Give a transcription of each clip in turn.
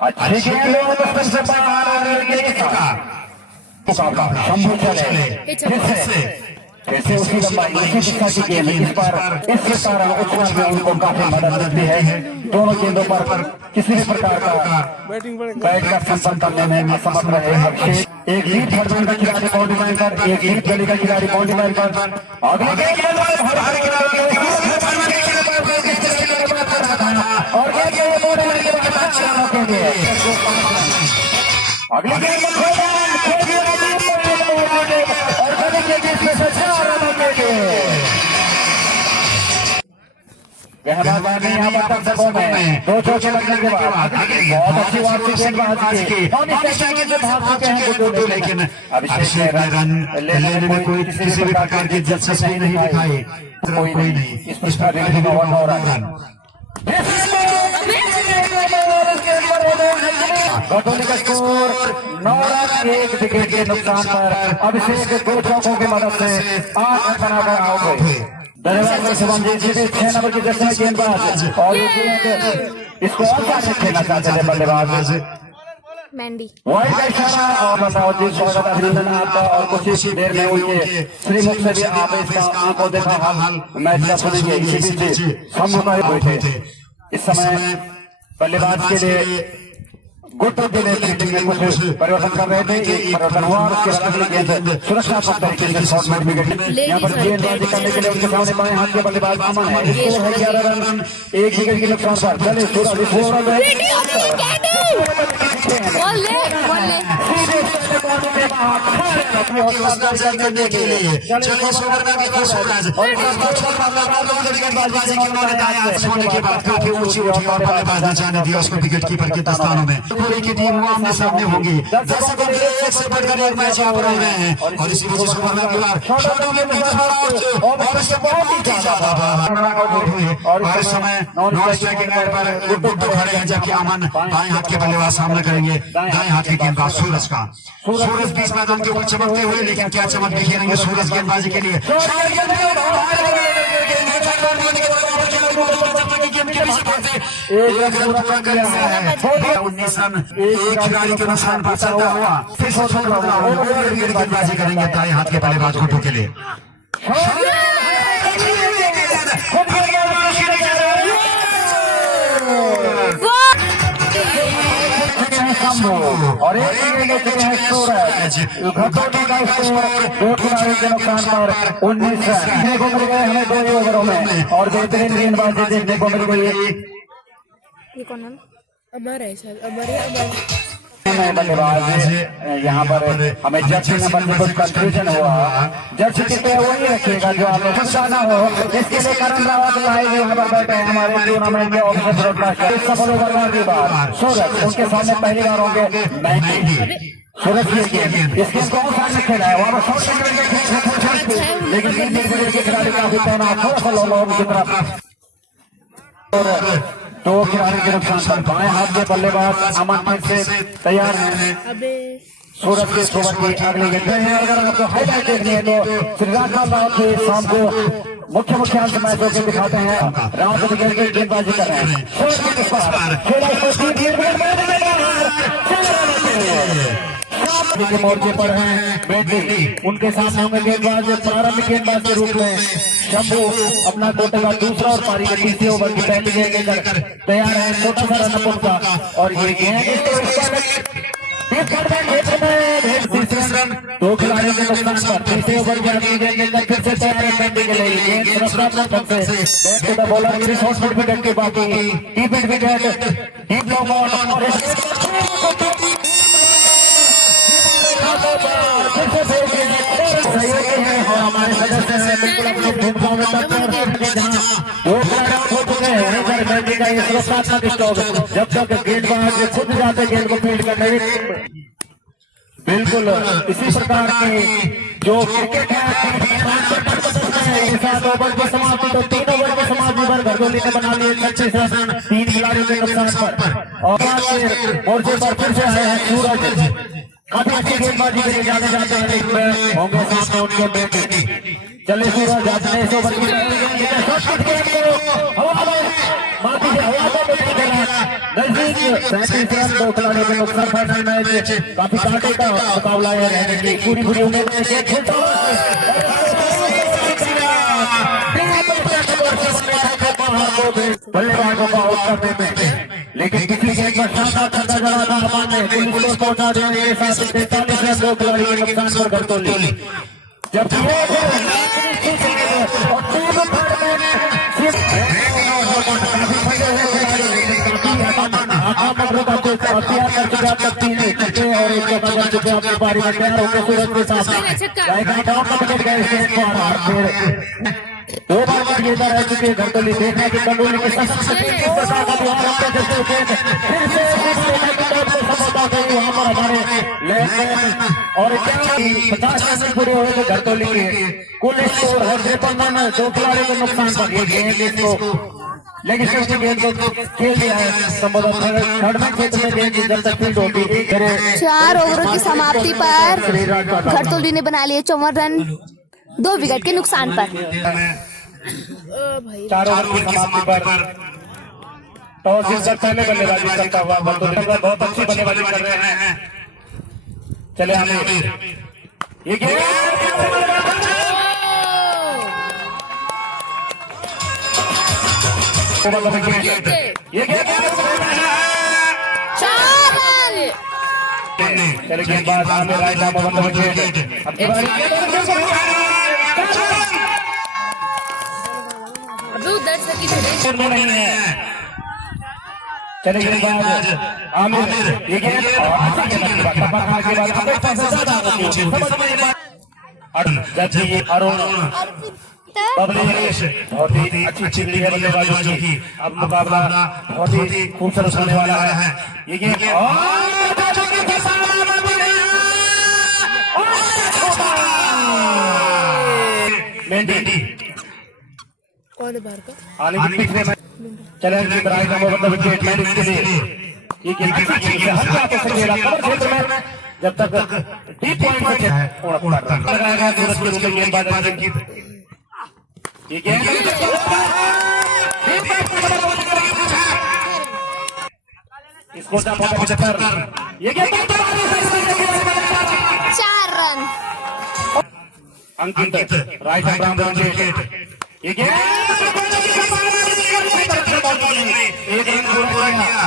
अच्छी गेंद से शंभू चले फिर से उसी लंबाई उसी दिशा की गेंद इस पर इसके कारण उछाल में उनको काफी मदद मिलती है। दोनों गेंदों पर किसी भी प्रकार का बैट का संपर्क करने में असमर्थ रहे अभिषेक। एक लीड थर्ड का खिलाड़ी बाउंड्री लाइन पर, एक लीड गली का खिलाड़ी बाउंड्री लाइन पर। अगली गेंद और अगली गेंद दो चौके लगने के बाद बहुत अच्छी वापसी लेकिन अभिषेक रन लेने में कोई किसी भी प्रकार की दिलचस्पी नहीं दिखाई। कोई नहीं इस प्रकार रन गौतमी का स्कोर 9 रन 1 विकेट के नुकसान पर अभिषेक 2 चौकों की मदद से 8 रन बनाकर आउट हुए। धन्यवाद शुभमजीत जी भी 6 नंबर की जर्सी में गेंदबाज और इसको और क्या खेलना चाहते थे बल्लेबाज मैंडी वाइड का इशारा और बताओ जी स्वागत अभिनंदन आपका। और कुछ ही देर में उनके श्रीमुख से भी आप इसका आंखों देखा हाल मैच का सुनेंगे। इसी बीच हम हमारे बैठे थे इस समय बल्लेबाज के लिए गुट के लिए क्रिकेटिंग में कुछ परिवर्तन कर रहे थे। एक परिवर्तन हुआ और उसके बाद अगली गेंद सुरक्षात्मक तरीके से शॉर्ट मैच विकेट यहाँ पर गेंदबाजी करने के लिए उनके सामने बाएं हाथ के बल्लेबाज अमन है। इसको है 11 रन 1 विकेट के नुकसान पर। चले सूरज विकेट कीपर के दस्तानों में पूरी की टीम आमने सामने होंगी। दर्शकों के एक से बढ़कर एक मैच यहाँ पर हो रहे हैं और इसी वजह से और इस समय नॉन स्ट्राइकिंग लाइन पर गुड्डू खड़े हैं जबकि अमन बाएं हाथ के बल्लेबाज सामना करेंगे दाएं हाथ के गेंदबाज सूरज का। सूरज बीच मैदान के ऊपर चमकते हुए, लेकिन क्या चमक दिखेंगे सूरज गेंदबाजी के लिए। 19 रन एक खिलाड़ी के नुकसान पर चलता हुआ फिर से गेंदबाजी करेंगे दाएं हाथ के बल्लेबाज गुड्डू के लिए। और एक सूरज दो खिलाड़ी के नुकसान पर 19 रन देखने को मिल गए हमें 2 ओवरों में और बेहतरीन गेंदबाजी देखने को मिल गई। ये कौन है? अमर है सर, बल्लेबाज यहाँ पर हमें जर्सी नंबर में कुछ कंफ्यूजन हुआ। जर्सी कितने वही रखिएगा जो आपको समझाना हो। इसके लिए करण रावत लाइव यहाँ पर बैठे हैं हमारे टूर्नामेंट के ऑफिसर ब्रॉडकास्टर। सफल ओवर की बार सूरज उनके सामने पहली बार होंगे सूरज की गेंद। इस गेंद को सामने खेला है वहाँ पर लेकिन के खिलाड़ी काफी तैनात थोड़ा सा लॉन्ग की तरफ। 2 खिलाड़ी के नुकसान पर बाएं हाथ के बल्लेबाज अमन फिर से तैयार है। सूरज के ओवर की अगली गेंद है। अगर आपको हाईलाइट देखनी है तो श्री राजपाल रावत के शाम को मुख्य अंश मैचों के दिखाते हैं। रावत गेंदबाजी कर रहे हैं के मोर्चे पर हैं ब्रेडली। उनके सामने होंगे गेंदबाज प्रारंभिक गेंदबाज के रूप में शंभू अपना कोटे का दूसरा और पारी के तीसरे ओवर की पहली गेंद लेकर तैयार है। छोटा सा रन उनका और ये गेंद 2 खिलाड़ियों के नुकसान पर तीसरे ओवर की अगली गेंद लेकर फिर से तैयार है करने के लिए। गेंद रफ्तार से बॉलर की शॉर्ट विकेट के बाकी डीप विकेट डीप लॉन्ग और हमारे सदस्य हैं बिल्कुल अपनी भूमिकाओं में तत्पर हैं। जब तक गेंदबाज खुद जाते गेंद को फील्ड करने बिल्कुल इसी प्रकार की जो क्रिकेट है 7 ओवर की समाप्ति तो 3 ओवर की समाप्ति पर घरगोली ने बना लिए 36 रन 3 खिलाड़ियों के नुकसान पर। और मोर्चे पर फिर से आए हैं सूरज काफी अच्छी गेंदबाजी के लिए जाने जाते हैं होंगे सामने उनके बेटे। चले सूरज अपने इस ओवर की नजदीक 37 रन, 2 खिलाड़ियों के नुकसान। फाइनल मैच काफी कांटे का मुकाबला है, रहने की पूरी उम्मीद है कि बल्लेबाजों का आउट करने में, लेकिन किसी गेंद पर शानदार छक्का जड़ा था अमान ने, पुलिस को पहुंचा देने के साथ 43 रन, 2 खिलाड़ी के नुकसान पर घरतोली। जब और एक अपनी पारी में तैयार होकर सूरज के साथ दो बार बार ये रह चुके हैं घरतोली। देखना कि कंडोली के साथ किस प्रकार का व्यवहार होता है, जैसे फिर से सफलता गई वहां पर हमारे लेफ्ट और 50 रन पूरे हुए थे घरतोली के। कुल स्कोर है 53 रन, 2 खिलाड़ी के नुकसान पर। ये गेंद इसको लेकिन उसने गेंद को खेल दिया है, संभवतः थर्ड मैच क्षेत्र में गेंद जब तक फील्ड होगी। 4 ओवरों की समाप्ति पर घरतोली ने बना लिए 54 रन, 2 विकेट के नुकसान पर। 4 ओवर की समाप्ति पर टॉस जीतकर पहले बल्लेबाजी करता हुआ घरतोली बहुत अच्छी बल्लेबाजी कर रहे हैं। चले आमिर, ये चले गेंदबाज आमिर राइट आर्म बंद विकेट। अब की बारी नहीं है। चले गेंदबाज आमिर, ये गेंद अरुण बबलेश बहुत ही अच्छी चिल्ली है बल्लेबाजों की। अब मुकाबला बहुत ही खूबसूरत होने वाला है। ये गेंद मेंडी आने की पिछले में चले विकेट मैच के लिए। ये गेंद हल्का हाथों से खेला कवर क्षेत्र में, जब तक डीप पॉइंट है लगाया गया सूरज के रूप में गेंदबाज रंजीत। ये गेंद इसको 75। ये गेंद 4 रन। अंकित राइट आर्म विकेट। ये गेंद एक रन पूरा किया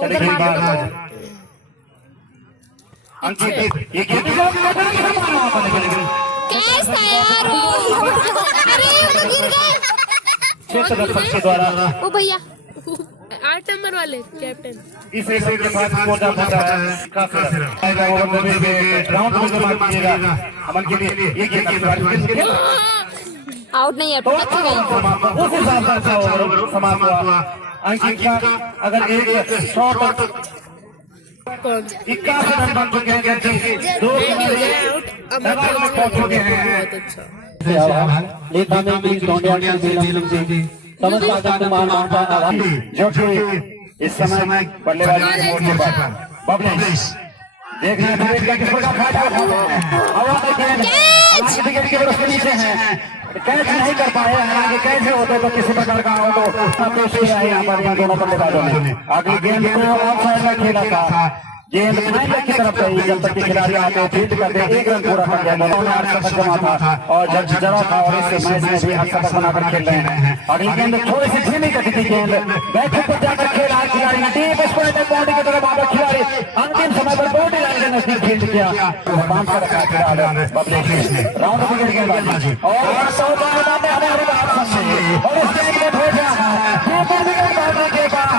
और अंकित ये गेंद के द्वारा ओ भैया 8 नंबर वाले कैप्टन इस रेस के बाद कोटा पहुंचा है काफी राउंड में जमा कीजिएगा अमन के लिए। ये गेंद आउट नहीं है, उस हिसाब से अच्छा ओवर समाप्त हुआ। अंकित का अगर एक शॉट 81 रन बन चुके हैं, 2 मैदान में पहुंच चुके हैं। जो कि इस समय बल्लेबाजी मोड़ पर बबलेश देखना किस प्रकार फायदा उठाते हैं। हवा में गेंद विकेट के बरस के नीचे है, कैच नहीं कर पाए। हालांकि कैच होते तो किसी प्रकार का हो तो पेश किया है यहाँ पर दोनों बल्लेबाजों ने। अगली गेंद को ऑफ साइड में खेला था, गेंद फाइनल की तरफ गई, जब तक खिलाड़ी आते फील्ड करते 1 रन पूरा कर दिया। दोनों ने 8 शतक जमा था और जब जरा था और इस मैच में भी 8 शतक बनाकर खेल रहे हैं। अगली गेंद थोड़ी सी धीमी गति थी, गेंद बैठक पर जाकर खेला खिलाड़ी ने डीप स्क्वायर में बॉडी की तरफ आकर खिलाड़ी अंतिम समय पर बॉडी लाइन के नजदीक फील्ड किया। 5 का रखा खिलाड़ी बबलेश ने राउंड विकेट गेंदबाजी और 100 बार हमारी बात समझे और इस गेंद में भेजा विकेट मारने के बाद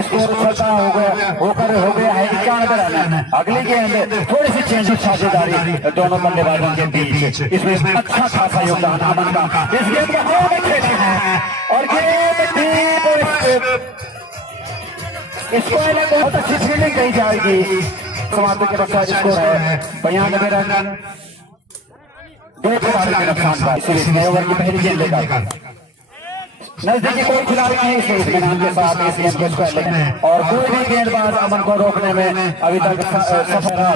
स्कोर छठा हो गया है 91 रन। अगली गेंद थोड़ी सी चेंज साझेदारी दोनों बल्लेबाजों के बीच, इसमें अच्छा खासा योगदान अमन का। इस गेंद को हवा में खेले हैं और इसको बहुत अच्छी फील्डिंग कही जाएगी। समाप्ति के बाद स्कोर है 92 रन, 2 खिलाड़ी के नुकसान का। इसलिए ओवर की पहली गेंद लेकर नजदीकी कोई खिलाड़ी नहीं इस मैदान के साथ इस गेंद को स्क्वायर लेने और कोई भी गेंदबाज अमन को रोकने में अभी तक सफल रहा।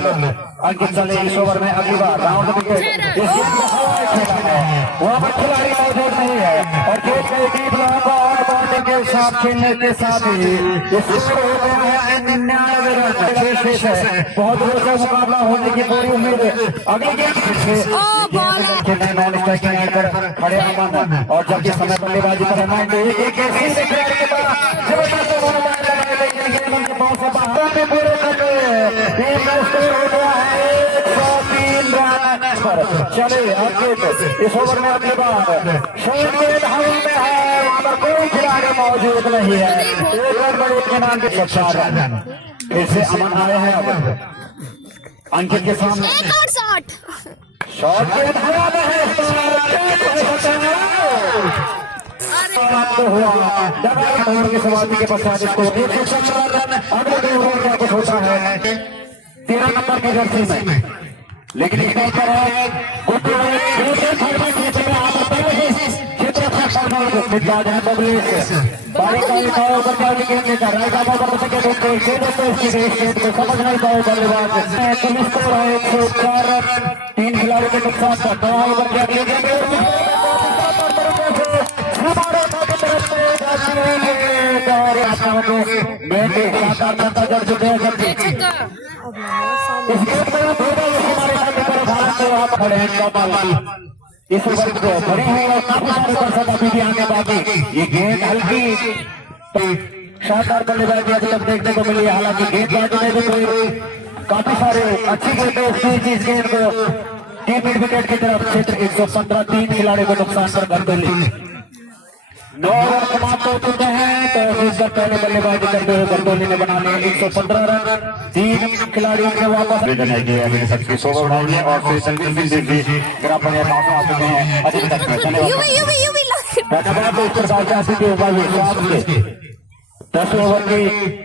अंकित चले इस ओवर में अगली बार राउंड विकेट इस गेंद को हवा में खेला है, वहां पर खिलाड़ी मौजूद नहीं है और गेंद का डीप साथ खेलने के साथ ही स्कोर हो गया है 99 रन शेष है। बहुत रोचक मुकाबला होने की पूरी उम्मीद अगले गेम से नॉन स्ट्राइकिंग एंड पर खड़े अमन और जबकि समय बल्लेबाजी कर रहा है तो एक ऐसी खिलाड़ी के पास जबरदस्त बल्लेबाजी लगाई लेकिन गेंद के बॉल से बाहर में पूरे करके टीम का स्कोर हो गया है 103 रन पर। चले अंकित इस ओवर में अगली बार शॉट गेंद हवा में है, वहां पर कोई खिलाड़ी मौजूद नहीं है। एक रन बड़े के नाम के 4 रन फिर से अमन आए हैं। अब अंकित के सामने एक और शॉट शॉट गेंद हवा में है, तो हुआ डबल ओवर की समाप्ति के पश्चात इसको 117 रन अगले 2 ओवर का कुछ होता है 13 नंबर की जर्सी में। लेकिन इस बार पर है समझ नहीं पाए बल्लेबाज 104 रन 3 खिलाड़ियों के नुकसान पर 9 ओवर के अगले इस ओवर को बड़े हैं और काफी सारे दर्शक अभी भी आने बाकी। ये गेंद हल्की शानदार बल्लेबाजी अभी तक देखने को मिली है। हालांकि गेंदबाजी में भी कोई काफी सारे अच्छी गेंद इस गेंद को टीम मिड विकेट की तरफ क्षेत्र 115 3 खिलाड़ियों को नुकसान पर गर्दोली 9 ओवर समाप्त हो चुके हैं तो इस पर पहले बल्लेबाजी करते हुए गर्दोली ने बना लिए 115 रन 3 खिलाड़ियों के वापस और फिर संदीप सिंह भी ग्राफन आ चुके हैं अभी तक धन्यवाद। इस प्रकार से आसिफ के ऊपर 10 ओवर की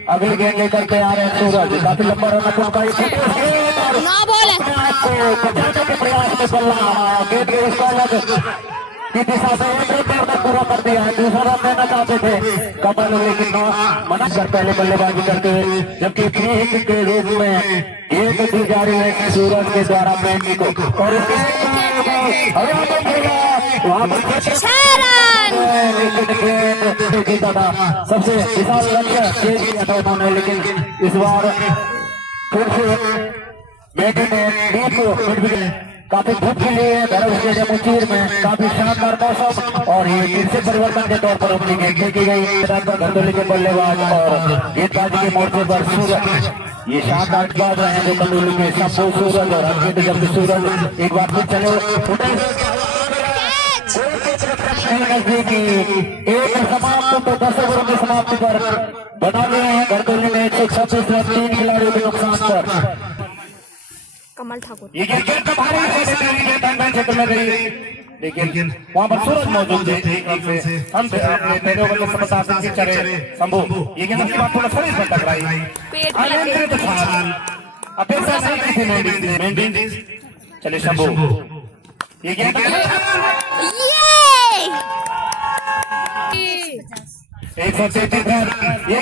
अगली गेंद लेकर के आ रहे हैं सूरज। काफी लंबा रन का बचाने के प्रयास में बल्ला गेंद के इस की दिशा से एक रन पूरा कर दिया है। दूसरा रन देना चाहते थे कमल लेकिन मना कर पहले बल्लेबाजी करते हुए जबकि फ्री हिट के रूप में गेंद दी जा रही है सूरज के द्वारा मेंढी को और सबसे विशाल लक्ष्य तेज किया था उन्होंने। लेकिन इस बार फिर से मेंढी ने काफी धूप के लिए धर्म स्टेडियम उचीर में काफी शानदार मौसम और ये फिर से परिवर्तन के तौर पर अपनी गेंद की गई घरदोली के बल्लेबाज और गेंदबाजी के मोर्चे पर सूरज ये शानदार बात रहे हैं घरदोली के शंभू सूरज और अंकित जब सूरज एक बार फिर चले नजदीकी एक समाप्त तो 10 ओवरों की समाप्ति पर बना लिए हैं घरदोली ने 136 रन 3 खिलाड़ियों के नुकसान पर। कमल ठाकुर ये गेंद तो भारी क्षेत्र में गई लेकिन वहां पर सूरज मौजूद थे हम अपने पहले ओवर में बता सकते चले शंभू ये गेंद की बात थोड़ा सही से टकराई अपेक्षा नहीं की थी मेंढी चले शंभू ये गेंद एक सौ 33 रन ये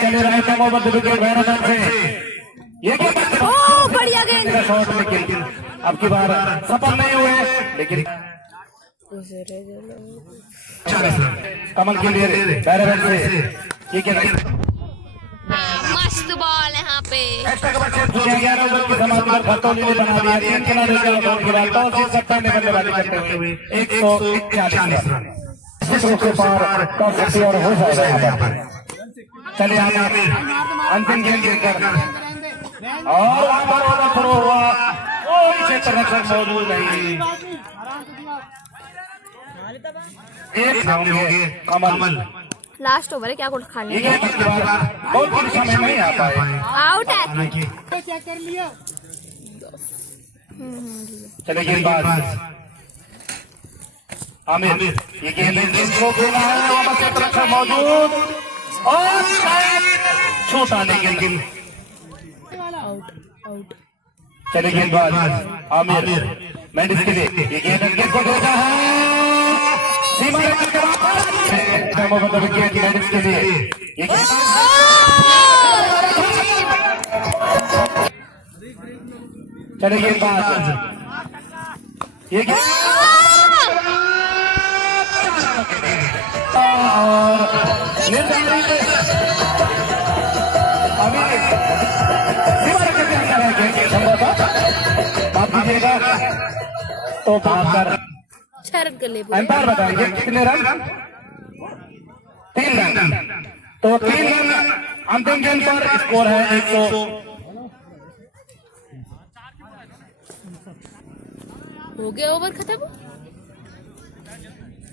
चले रहे थे मोहम्मद विकेट बैट्समैन से ये बढ़िया गेंद शॉट लेकिन अब की बार सफल नहीं हुए लेकिन कमल के लिए बैरन से ये क्या मस्त बॉल यहाँ पे 11 ओवर की समाप्ति पर घरदोली ने बना दिया 3 खिलाड़ी के आउट के बाद टॉस से सट्टा ने बल्लेबाजी करते हुए 141 रन इस रूप से पार कर सकती और हो जाएगा यहाँ पर। चलिए आगे अंतिम गेंद लेकर और वहां पर ओवर शुरू हुआ कोई क्षेत्र रक्षक मौजूद नहीं एक होंगे कमल लास्ट ओवर है क्या कुछ खा ये बहुत कुछ समय नहीं आ पाए आउट है चले गेंदबाज आमिर ये गेंद को खेला है वहां पर क्षेत्र रक्षक मौजूद और छोटा लेकिन चले गेंदबाज आमिर मेंडिस के लिए ये गेंद को देता है सीमा विकेट मेंडिस के लिए ये चले गेंदबाज ये और निर्धारित अभी सीमा रेखा के अंदर है गेंद संभवतः माफ कीजिएगा तो बहाकर 6 रन कर ले अंपायर बताएंगे कितने रन 3 रन तो 3 रन अंतिम गेंद पर स्कोर है 100 हो गया ओवर खत्म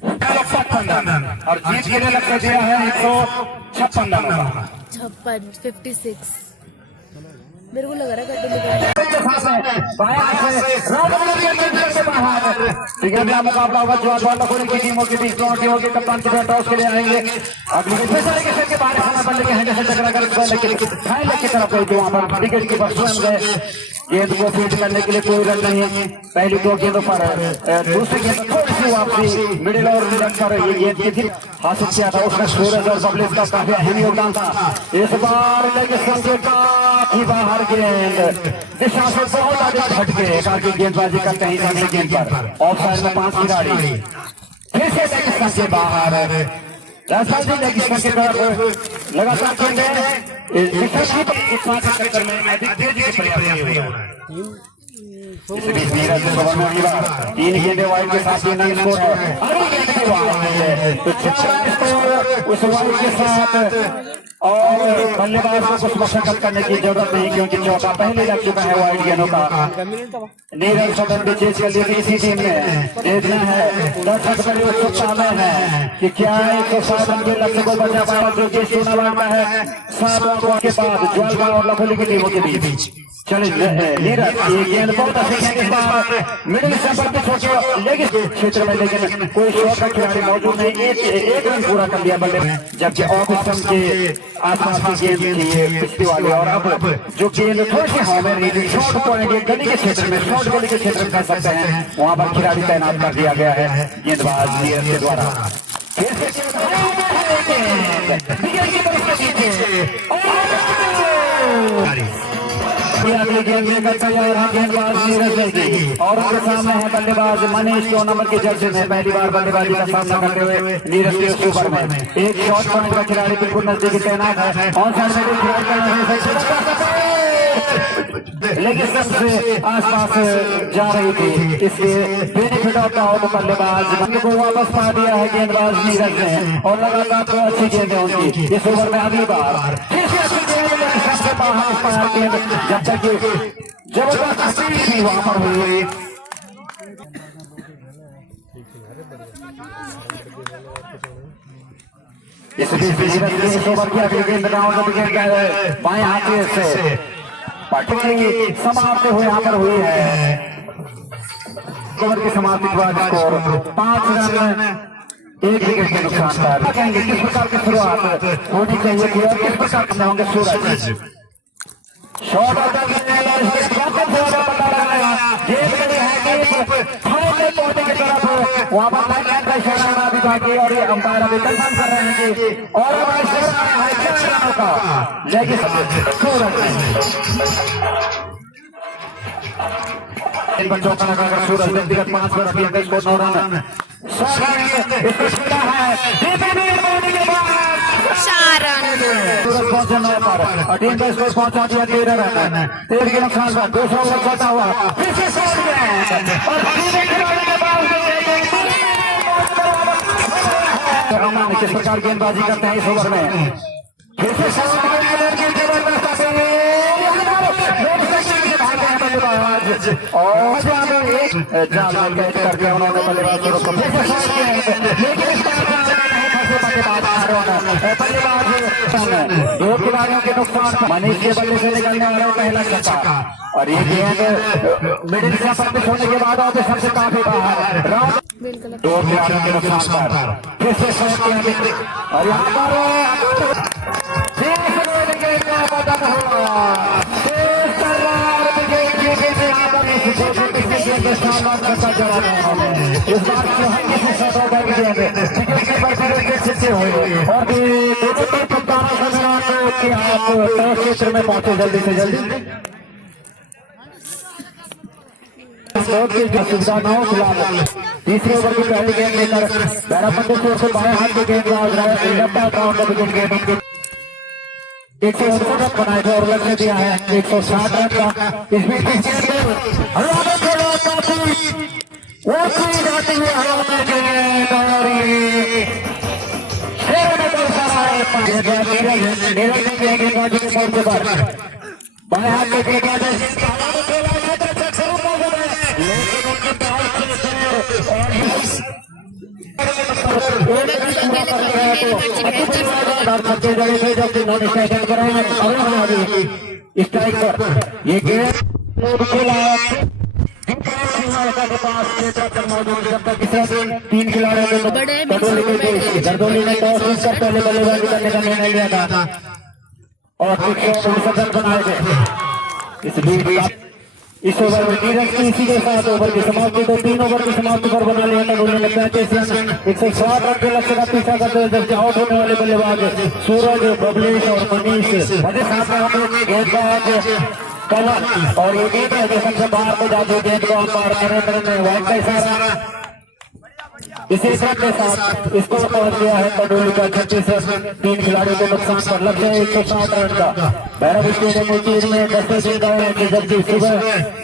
56 रन और जीत के लिए लक्ष्य दिया है 156 रनों का 56 56 मेरे को लग रहा है मुकाबला होगा जो की टीमों के बीच दोनों टीमों के कप्तान के टॉस के लिए आएंगे अगली के बाहर समय पर लेके हैंडल से टकरा कर की तरफ गई वहां पर विकेट कीपर स्वयं गए गेंद को फील्ड करने के लिए कोई रन नहीं है पहली 2 गेंदों पर दूसरी गेंद थोड़ी सी वापसी मिडिल और मिडल पर ये गेंद की हासिल किया था उसमें सूरज और बबलेश का काफी अहम योगदान था इस बार काफी बाहर गेंद दिशा से बहुत अधिक भटके काफी गेंदबाजी करते हैं अगले गेंद पर ऑफ साइड में 5 खिलाड़ी फिर से पाकिस्तान के बाहर राजस्थान जी पाकिस्तान के तरफ लगातार खेल रहे हैं चक्कर में अधिक तेजी से प्रयास हुए इस बीच नीरज से 3 गेंदें वाइड के साथ ये स्कोर है तो उस वाइड के साथ और बल्लेबाज को कुछ मशक्कत करने की जरूरत नहीं क्योंकि चौका पहले लग चुका है वाइड गेंदों का नीरज सदन भी चेज कर लिए इसी टीम में देखना है 10 अक्टूबर उत्सुकता में है कि क्या 107 रन के लक्ष्य को बचा पाया जो कि टूर्नामेंट का है 7 ओवर के बाद ज्वालवा और लखोली की टीमों के बीच चले नीरज ये गेंद बहुत अच्छी है इस बार मिडिल स्टंप पर छोटे लेग क्षेत्र में लेकिन कोई शॉट का खिलाड़ी मौजूद नहीं एक रन पूरा कर लिया बल्ले में जबकि ऑफ स्टंप के आसपास की गेंद थी पिछली वाली और अब जो गेंद थोड़ी सी हवा में रही शॉर्ट पॉइंट गली के क्षेत्र में शॉर्ट गली के क्षेत्र में कर सकते हैं वहां पर खिलाड़ी तैनात कर दिया गया है गेंदबाज नीरज के द्वारा अगली गेंद लेकर तैयार है गेंदबाज नीरज रेड्डी और उनके सामने है बल्लेबाज मनीष 2 नंबर के जर्सी में पहली बार बल्लेबाजी का सामना करते हुए नीरज के ऊपर में एक शॉट पॉइंट का खिलाड़ी बिल्कुल नजदीक तैनात है ऑन साइड में लेकिन सबसे आसपास जा रही थी इसके बेनिफिट ऑफ आउट बल्लेबाज को वापस पा दिया है गेंदबाज नीरज ने और लगातार तो अच्छी गेंदें उनकी इस ओवर में अगली बार सबसे बाहर गेंद जब तक जबरदस्त थी वहां पर हुई इस बीच ओवर की अगली गेंद बाएं हाथ से पार्टी समाप्त हुए यहाँ पर हुई है ओवर की समाप्ति के बाद स्कोर 5 रन 1 विकेट के नुकसान पर कहेंगे किस प्रकार की शुरुआत होनी चाहिए थी और किस प्रकार करने होंगे सूरज शॉट वहां पर अभी बाकी और ये अंपायर अभी कंफर्म कर रहे हैं कि और लेकिन चौका लगाकर सूरज व्यक्तिगत 5 पर अभी स्कोर 9 रन सूरज पहुंचे 9 पर और टीम का स्कोर पहुंचा दिया 13 रन 13 के नुकसान पर 200 ओवर चलता हुआ किस प्रकार गेंदबाजी करते हैं इस ओवर में फिर से और करके उन्होंने बल्लेबाज दो खिलाड़ियों के नुकसान मनीष के बल्ले से निकलने वाला पहला छक्का और ये गेंद मिडिल से होने के बाद और सबसे काफी बाहर 2 खिलाड़ियों के नुकसान पर फिर से और यहाँ पर इस बार क्षेत्र में पहुंचे जल्दी से जल्दी बहुत की सुविधा न हो फिलहाल। तीसरे ओवर की पहली गेंद लेकर बैरापंडी से बाएं हाथ की गेंद गेंद 168 रन बनाए थे और लक्ष्य दिया है 160 रन का। इसमें बाएं हाथ की गेंद स्ट्राइक पर ये गेंद तीन खिलाड़ियों ने गर्दोली ने टॉस जीतकर पहले बल्लेबाजी करने का निर्णय लिया था और 169 रन बनाए थे। इस बीच इस ओवर में नीरज की इसी के साथ ओवर की समाप्ति तो 3 ओवर की समाप्ति पर बना लिया था। उन्होंने 35 रन 160 रन के लक्ष्य का पीछा करते हुए जबकि आउट होने वाले बल्लेबाज सूरज, बबलेश और मनीष गेंदबाज कलर और ये गेंद है जो सबसे बाहर को जाते गेंद को अंपायर नरेंद्र ने वाइड का इशारा इसी रन के साथ स्कोर पहुंच गया है कंडोली का 36 रन। 3 खिलाड़ियों के नुकसान पर लक्ष्य 160 रन का। भैरव स्टेडियम में 10 जबकि सुबह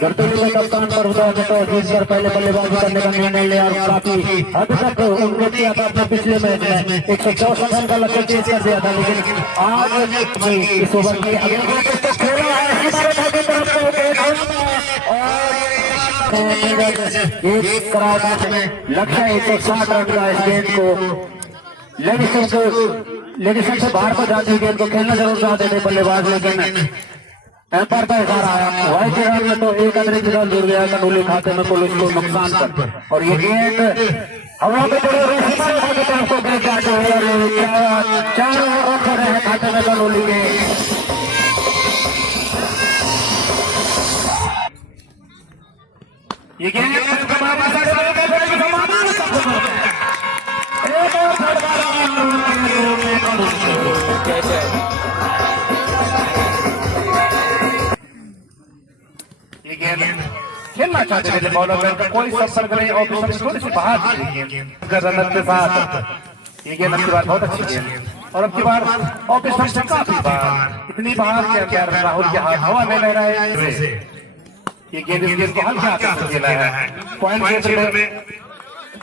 गर्दोली में कप्तान पर हुआ टॉस जीतकर पहले बल्लेबाजी करने का निर्णय लिया और काफी हद तक उन्होंने किया था अपने पिछले मैच में 164 रन का लक्ष्य तेज कर दिया था। लेकिन आज इस ओवर की अगले एक करार में लक्ष्य 160 रन का इस गेंद को लेगिस्टन से बाहर पर जाती गेंद को खेलना जरूर चाहते थे बल्लेबाज, लेकिन एम्पायर का इशारा आया व्हाइट रन में तो एक अतिरिक्त रन जुड़ गया कंडोली खाते में पुलिस को नुकसान पर और ये गेंद हवा में चारों ओर है खाते में कंडोली के। ये गेंद खेलना चाहते थे बॉलर का कोई सफर करे और थोड़ी सी बाहर रनर के साथ ये गेंद अब की बार बहुत अच्छी गेंद और अब की बार ऑफिस से काफी बार इतनी बाहर क्या राहुल के हाथ हवा में लह रहा है। ये गेंद इस गेंद को हल्का हाथ से खेला है पॉइंट क्षेत्र में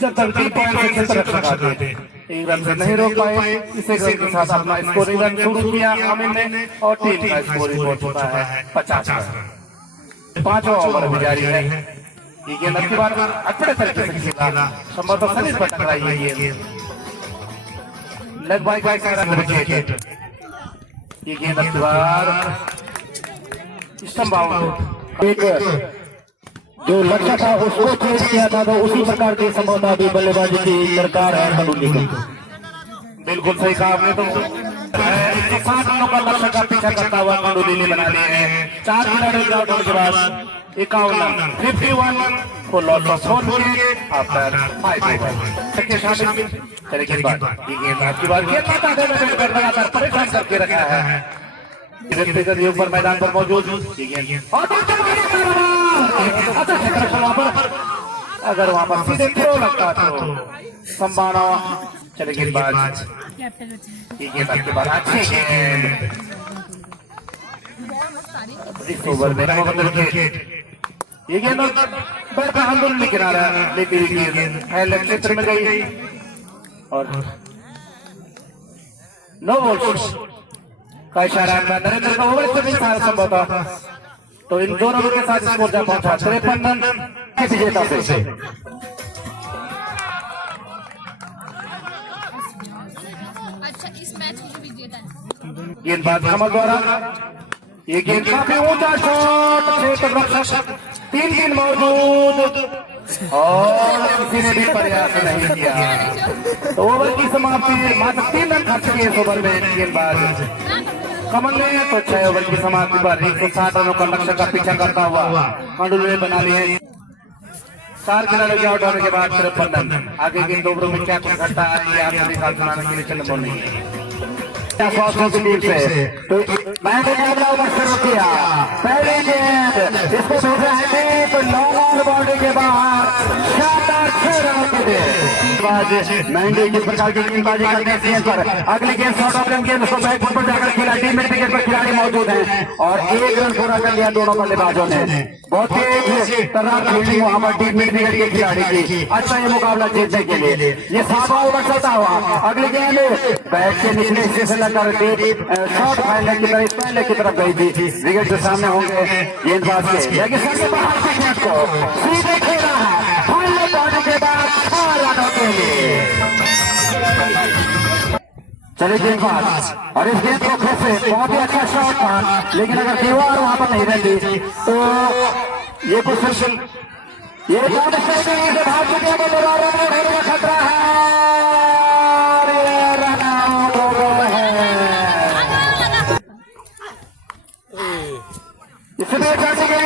जब तक 3 पॉइंट से क्षेत्र लगाते थे एक रन से नहीं रोक पाए। इसे रन के साथ अपना स्कोरिंग रन शुरू किया आमिर ने और टीम का स्कोर हो चुका है 50 रन। 5वां ओवर भी जारी है। ये गेंद अब की बार अच्छे तरीके से खेला संभवतः सर्विस पर टकराई है ये लेग बाय बाय का रन विकेट। ये गेंद अब की बार स्टंप आउट एक जो लक्ष्य था उसको चेंज किया था तो उसी प्रकार की संभवतः भी बल्लेबाजी की दरकार है कंडोली को। बिल्कुल सही कहा आपने। तो 160 रनों का लक्ष्य का पीछा करता हुआ कंडोली ने बना लिए हैं 4 खिलाड़ियों के आउट होने के बाद 51 51 को loss of 4 wicket after 5 over के शामिल तरीके के बाद ये गेंद आपकी बार लगातार परेशान करके रखा है व्यक्तिगत योग पर मैदान पर मौजूद अगर वहां पर सीधे थ्रो लगता तो संभावना चले गेंदबाज ये गेंद आपके बाद अच्छी गेंद इस ओवर में ये गेंद बैट का आंदोलन में किनारा लेती हुई गेंद लेफ्ट क्षेत्र में गई और नो बॉल का इशारा नरेंद्र का ओवर से भी संभव था। तो इन दोनों के साथ स्कोर जा पहुंचा 53 रन के विजेता से। अच्छा इस मैच में विजेता गेंदबाज कमल द्वारा ये गेंद काफी ऊंचा शॉट क्षेत्र रक्षक 3 मौजूद और किसी ने भी प्रयास नहीं किया। तो ओवर की समाप्ति मात्र 3 रन खर्च किए इस ओवर में गेंदबाज कमल ने तो 6 ओवर की समाप्ति पर 160 रनों का लक्ष्य का पीछा करता हुआ कंडोली ने बना लिए 4 खिलाड़ियों के आउट होने के बाद 53 रन। आगे के 2 ओवरों में क्या कुछ घटता है ये आप मेरे साथ सुनाने के लिए चल बोल नहीं है तो मैंने ओवर शुरू किया पहले गेंद इसको भेजा है तो लॉन्ग बाउंड्री के बाहर शानदार 6 रनों के लिए मेंढे किस प्रकार की गेंदबाजी करते हैं सीएम पर। अगली गेंद शॉर्ट ऑफ लेंथ गेंद उसको बैकफुट पर जाकर खेला, टीम में विकेट पर खिलाड़ी मौजूद हैं और 1 रन पूरा कर लिया दोनों बल्लेबाजों ने। बहुत तेज तर्रार फील्डिंग वहां पर टीम में विकेट के खिलाड़ी की। अच्छा ये मुकाबला जीतने के लिए ये 7 ओवर चलता हुआ अगली गेंद बैट के निचले हिस्से से लगा शॉर्ट फाइनल की तरफ पहले की तरफ गई थी। विकेट के सामने होंगे गेंदबाज के, लेकिन सबसे बाहर से गेंद को सीधे खेला है फाइनल बाउंड्री के बाद 4 रनों के लिए। चले गेंदबाज और इस गेंद को फिर से बहुत ही अच्छा शॉट था, लेकिन अगर दीवार वहां पर नहीं रहती तो ये कुछ ये भाग चुके का खतरा है। इसलिए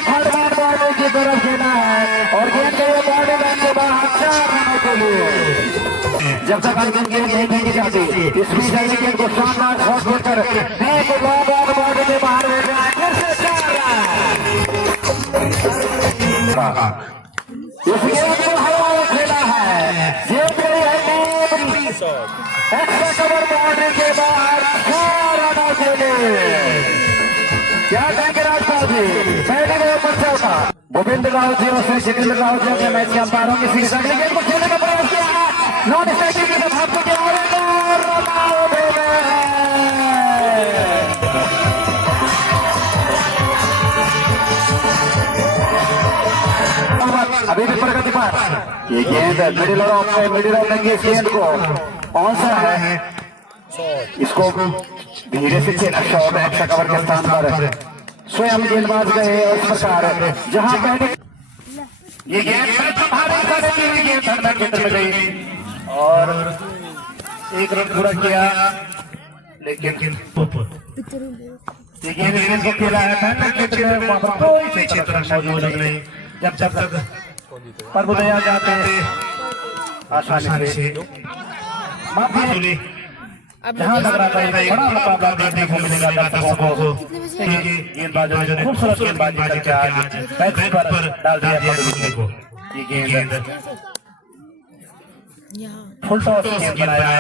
थर्ड बॉल की तरफ देना है और गेंद के बॉडी लाइन के बाहर 4 रनों के लिए। जब तक अंतिम गेंद नहीं फेंकी जाती इस बीच अगली गेंद को शानदार शॉट देकर बॉडी के बाहर भेजना है। फिर से 4 रन इस गेंद को हवा में खेला है। गेंद गई है एक्स्ट्रा कवर बाउंड्री के बाहर 4 रनों के लिए। क्या कहेंगे राजपाल जी? पहले गए बच्चों का गोविंद राव जी और श्री जितेंद्र राव जी अपने मैच के अंपायरों की सीरीज अगली गेंद को खेलने का प्रयास किया है। नॉन स्ट्राइकिंग की तरफ आपको क्या अभी भी प्रगति पर ये गेंद मिडिल ऑफ लेंगे। इस गेंद को कौन सा है इसको धीरे से खेला शॉट एक्स्ट्रा कवर के स्थान पर स्वयं गेंदबाज गए और इस प्रकार जहां पहले ये गेंद केंद्र में गई और 1 रन पूरा किया, लेकिन ये गेंद को खेला है क्षेत्र में वहां पर कोई क्षेत्र मौजूद नहीं। जब तक प्रभुदया जाते आसानी से माफी जहाँ लग रहा था बड़ा मुकाबला देखने को मिलेगा दर्शकों को। गेंदबाजों ने खूबसूरत गेंदबाजी करके आज बैट पर डाल दिया को। ये गेंद फुल टॉस गेंद बनाया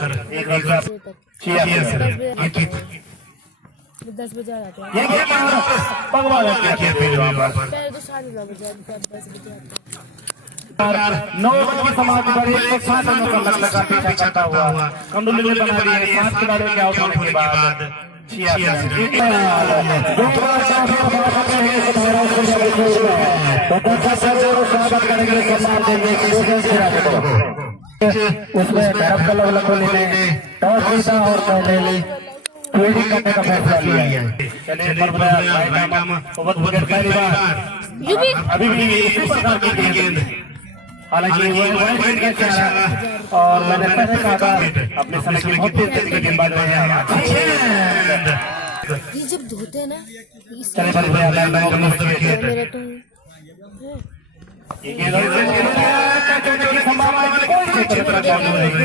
कर 1 रन 10 बजे आ जाते हैं। ये गेंद भगवान के खेत में वहां पर पहले तो 10 बजे आते हैं। 9 बजे समाप्ति पर एक साथ रनों का लक्ष्य का पीछा करता हुआ कंडुली ने बना दिए 7 खिलाड़ियों के आउट होने के बाद 86 स्वागत करेंगे सम्मान देंगे उसमें भैरव कलर ने टॉस जीता और पहले फील्डिंग करने का फैसला लिया। चलिए अभी भी इसी प्रकार की गेंद हालांकि और मैंने पहले कहा था अपने समय की बहुत तेज की गेंदबाज ये जब धोते हैं ना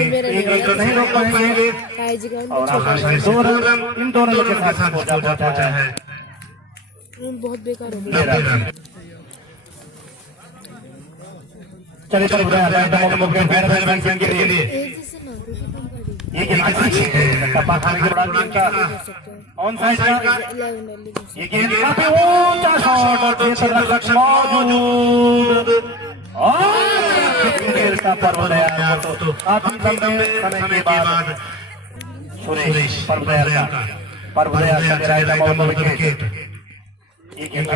मेरा तो नहीं रोक पाएंगे और इन दोनों के साथ पहुंचा है। बहुत बेकार हो गया। चलिए के लिए ये कपा खाने के बाद गेंद का ऑन साइड का ये गेंद काफी ऊंचा शॉट और क्षेत्र लक्ष्य मौजूद और खेल का पर्वदया तो काफी लंबे समय के बाद सुरेश पर्वदया का गिराया मोहम्मद विकेट। ये गेंद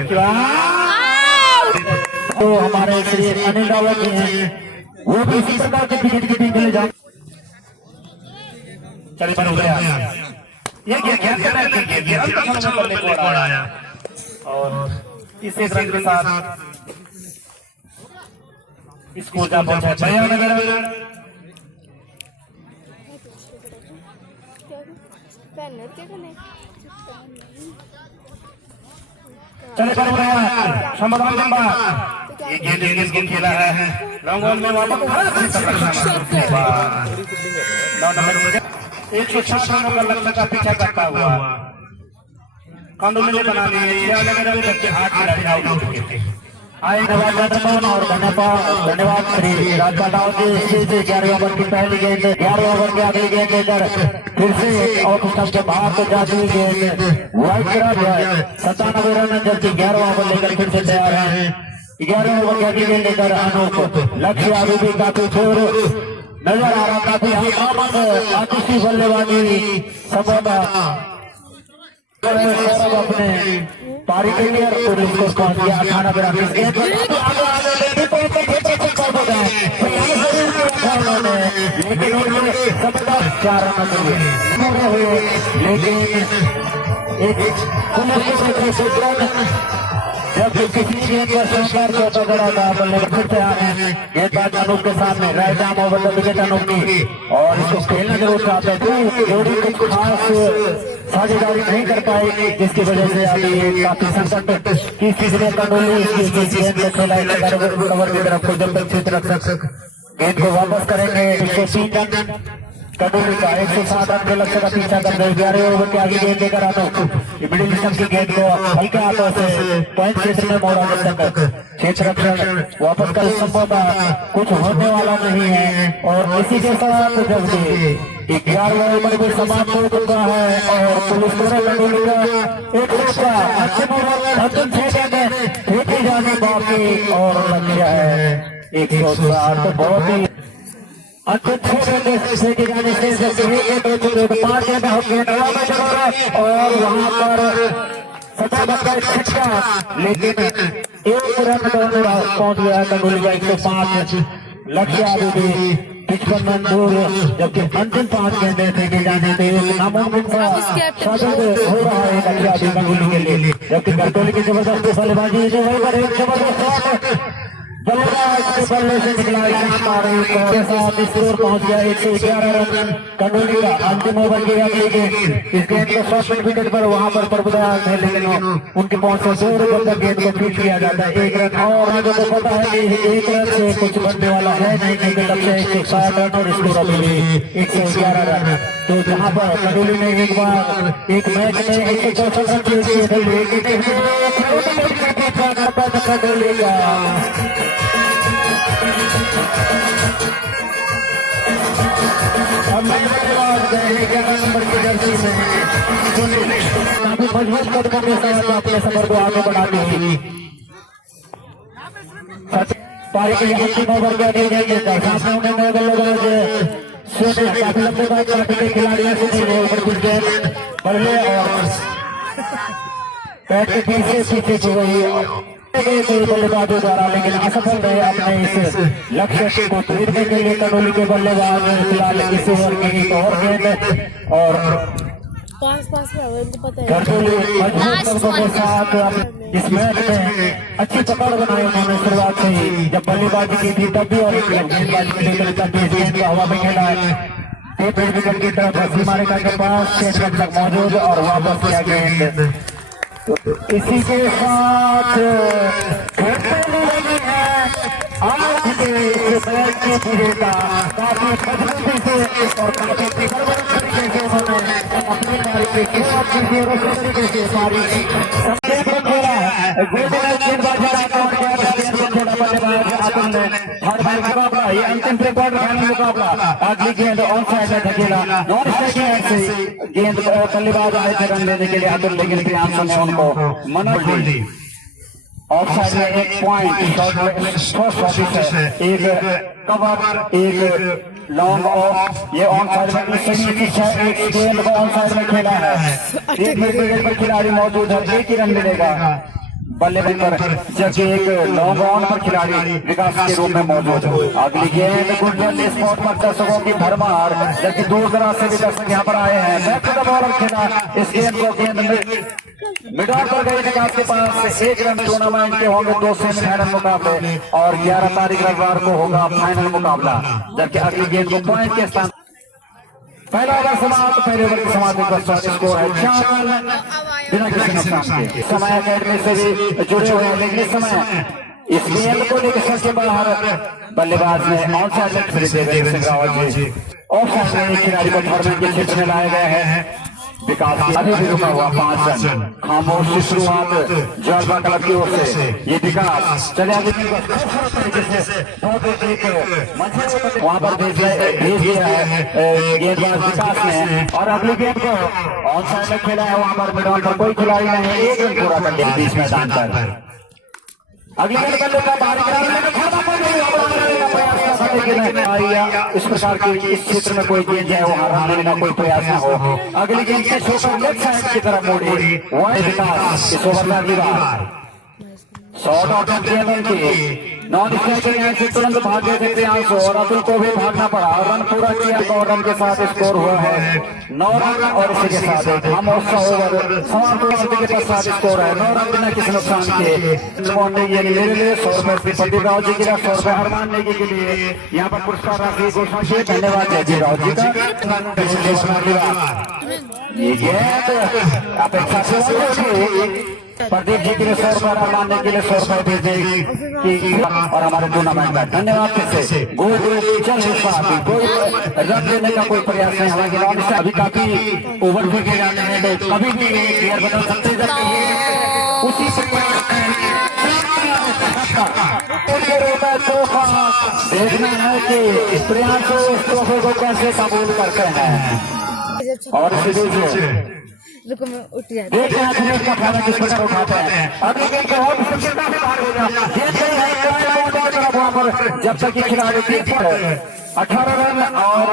तो हमारे श्री अनिल रावत जी हैं वो भी इसी प्रकार के विकेट कीपिंग के लिए जाए। चलिए पर हो गया ये गेंद आया और इस एक रन के साथ इसको जा पहुंचा जयनगर। चले पर हो गया समाधान लंबा ये गेंद खेला है लॉन्ग बॉल में वापस 106 रनों का लक्ष्य का पीछा करता हुआ कंडोली ने बना लिए 8 खिलाड़ी आउट हो चुके थे। आए नवागतमान और धन्यवाद श्री राजपाटाओं की स्टेज से 11वें ओवर की पहली गेंद 11वें ओवर की अगली गेंद लेकर फिर से और स्टंप के बाहर को जाती हुई गेंद वाइड करा गया है 97 रन जबकि 11वां ओवर लेकर फिर से तैयार है 11वें ओवर की अगली गेंद लेकर अनूप लक्ष्य अभी भी काफी जोर नजर आ रहा काफी आमद आतिशी बल्लेबाजी संभवतः अपने पारी के लिए पुलिस को पहुंच गया 98 रन इस गेंद लेकिन उन्होंने 4 रन हुए लेकिन एक जब किसी गेंद पर शानदार चौका गड़ा था बल्लेबाज फिर से आ रहे हैं गेंदबाज अनूप के सामने right arm over the wicket Anoop की और इसको खेलना जरूर चाहते थे जोड़ी कुछ खास साझेदारी नहीं कर पाएगी जिसकी वजह से अभी ये काफी संकट की तीसरे कंडोली गेंद को खेला कवर की तरफ को जब तक क्षेत्र रक्षक गेंद को वापस करेंगे 103 रन कंडोली का 107 रन के लक्ष्य का पीछा कर रहे 11वें ओवर के आगे गेंद लेकर आता मिडिल स्टंप की गेंद को हल्के हाथों से पॉइंट क्षेत्र में मोड़ा तक क्षेत्र रक्षण वापस कर संभवतः कुछ होने वाला नहीं है और इसी के साथ जब 11वें ओवर भी समाप्त हो चुका है और पुलिस कंडोली का एक अंतिम 6 गेंद फेंकी जाने बाकी और लक्ष्य है 160 तो बहुत ही फेंके जाने से 5 गेंद और वहां पर छक्का लेकिन 1 रन पहुंच गया कंडोली का 105 लक्ष्य अभी भी 55 रन दूर जबकि अंतिम 5 गेंदें फेंके जाने से नामुमकिन सा साबित हो रहा है लक्ष्य अभी कंडोली के लिए जबकि कंडोली की जबरदस्त बल्लेबाजी जो वहीं पर एक जबरदस्त बल्लेबाज के बल्ले से निकला के साथ स्कोर पहुंच गया 111 रन कंडोली का अंतिम ओवर की अगली गेंद इस गेंद को फर्स्ट विकेट पर वहां पर प्रभुदयाल थे लेकिन उनके पहुंच से 2 रन तक गेंद को फीट किया जाता है 1 रन और मुझे तो पता है कि 1 रन से कुछ बनने वाला है नहीं क्योंकि लक्ष्य 160 रन और स्कोर अभी 111 रन तो जहां पर कंडोली ने एक बार एक मैच में 164 रन किए कंडोली का नंबर की जर्सी में काफी मजबूत कदमों के साथ अपने सफर को आगे बढ़ाते हैं पारी के अंतिम ओवर के आगे सामने होने में बल्लेबाज काफी लंबे बाद के खिलाड़ियों से ऊपर कुछ गेंद बल्ले और बैट के पीछे छू गई बल्लेबाजों द्वारा लेकिन असफल रहे अपने इस लक्ष्य को जीतने के लिए कंडोली के बल्लेबाज फिलहाल इस ओवर में एक और गेंद और पास में इनको पता है कंडोली मजबूत के साथ इस मैच में अच्छी पकड़ बनाई उन्होंने शुरुआत से ही जब बल्लेबाजी की थी तब भी और गेंदबाजी की थी तब भी गेंद को हवा में खेला है विकेट की तरफ सीमा रेखा के पास 6 रन तक मौजूद और वापस किया गेंद तो इसी के साथ आज के मैच की विजेता काफी मजबूती से और काफी तरीके से उन्होंने अपनी पारी तरीके से पारी मुकाबला ये अंतिम प्री-क्वार्टर फाइनल मुकाबला अगली गेंद ऑन साइड में धकेला नॉन स्ट्राइक से गेंद बल्लेबाज आए थे रन लेने के लिए अतुल लेकिन प्रियांशु ने उनको मना दी ऑफ साइड में एक पॉइंट फर्स्ट है एक कवर एक लॉन्ग ऑफ ये ऑन साइड में एक गेंद को ऑन साइड में खेला है एक विकेट पर खिलाड़ी मौजूद है 1 ही रन मिलेगा बल्लेबाज पर जबकि एक लॉन्ग ऑन पर खिलाड़ी विकास के रूप में मौजूद है अगली गेंद गुडल स्पॉट पर दर्शकों की भरमार जबकि दूर दराज से भी दर्शक यहाँ पर आए हैं बैक टू द बॉलर खेला इस गेंद को गेंद मिडॉल पर गई विकास के पास 1 रन टूर्नामेंट के होंगे 2 सेमीफाइनल मुकाबले और 11 तारीख रविवार को होगा फाइनल मुकाबला जबकि अगली गेंद को पॉइंट के स्थान पहला ओवर समाप्त पहले ओवर की समाप्ति का स्कोर है 4 रन बिना किसी नुकसान के समय अकेडमी से भी जुड़े हुए हैं लेकिन इस समय इस गेंद को लेकर सबसे बाहर बल्लेबाज ने ऑन साइड में ऑफ साइड में खिलाड़ी को टूर्नामेंट के क्षेत्र में लाए गए हैं विकास अभी भी रुका हुआ 5 रन। खामोश शुरुआत जलवा क्लब की ओर से। ये विकास चले आगे तरीके से वहां पर भेज दिया है गेंदबाज विकास ने, और अगली गेंद को ऑन साइड में खेला है। वहां पर मैदान पर कोई खिलाड़ी नहीं है, एक रन पूरा कर लिया बीच मैदान पर। अगली गेंद कर लेता बाहरी इस प्रकार की इस क्षेत्र में कोई गेंद है वहां रन लेने का कोई प्रयास न हो। अगली गेंद से छोटा लेफ्ट साइड की तरफ मोड़ी विकास इस ओवर में अगली बार शॉर्ट आउट किया उनकी नॉन स्ट्राइकिंग से तुरंत भाग गए थे प्रियांशु, और अतुल को भी भागना पड़ा और रन पूरा किया। 9 रन के साथ स्कोर हुआ है 9 रन, और इसी के साथ हम उसका ओवर समाप्त के पश्चात स्कोर है 9 रन बिना किसी नुकसान के। ये मेरे लिए 100 रुपए प्रदीप राव जी के लिए 100 रुपए हरमान नेगी के लिए यहाँ पर पुरस्कार राशि घोषणा किए। धन्यवाद जय राव जी का। ये गेंद अपेक्षा से प्रदीप जी के लिए 100 रुपए मानने के लिए 100 रुपए भेज देगी और हमारे टूर्नामेंट का धन्यवाद। फिर से गोल चल कोई रन देने का कोई प्रयास नहीं हमारे अभी काफी ओवर फेंके जाते हैं तो कभी भी प्लेयर बदल सकते हैं। उसी देखना है कि प्रियांशु इस ट्रॉफी को कैसे कबूल करते हैं और सीरीज रुको मैं उठ जाती देखते हैं दिनेश का फायदा किस प्रकार उठाते हैं। अगली गेंद के और मुश्किलता से बाहर हो गया वहां पर जब तक कि खिलाड़ी 18 रन और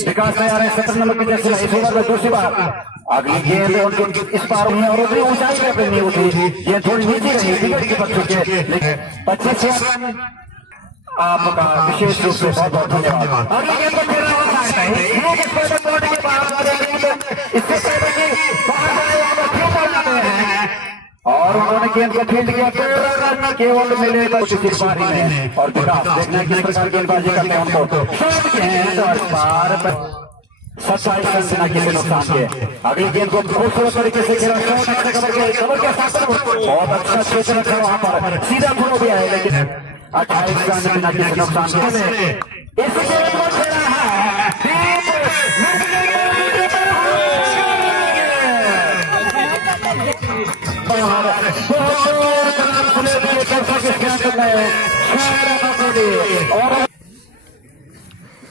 विकास तैयार है 17 नंबर की जैसे इस ओवर में दूसरी बार अगली गेंद उनके इस पार हुई और उतनी ऊंचाई पे नहीं उठी, ये थोड़ी नीचे रही विकेट के बच्चों के 25 रन। आपका विशेष रूप से बहुत बहुत धन्यवाद। अगली गेंद को खेलना होता है और उन्होंने गेंद को फील्ड किया केवल मिले में और विकास देखना किस प्रकार गेंदबाजी करते हैं उनको 27 रन बिना किसी नुकसान के। अगली गेंद को खूबसूरत तरीके से खेला बहुत अच्छा क्षेत्र रखा वहां पर सीधा थ्रो भी आया लेकिन 28 रन बिना किसी नुकसान के। इस गेंद को खेला और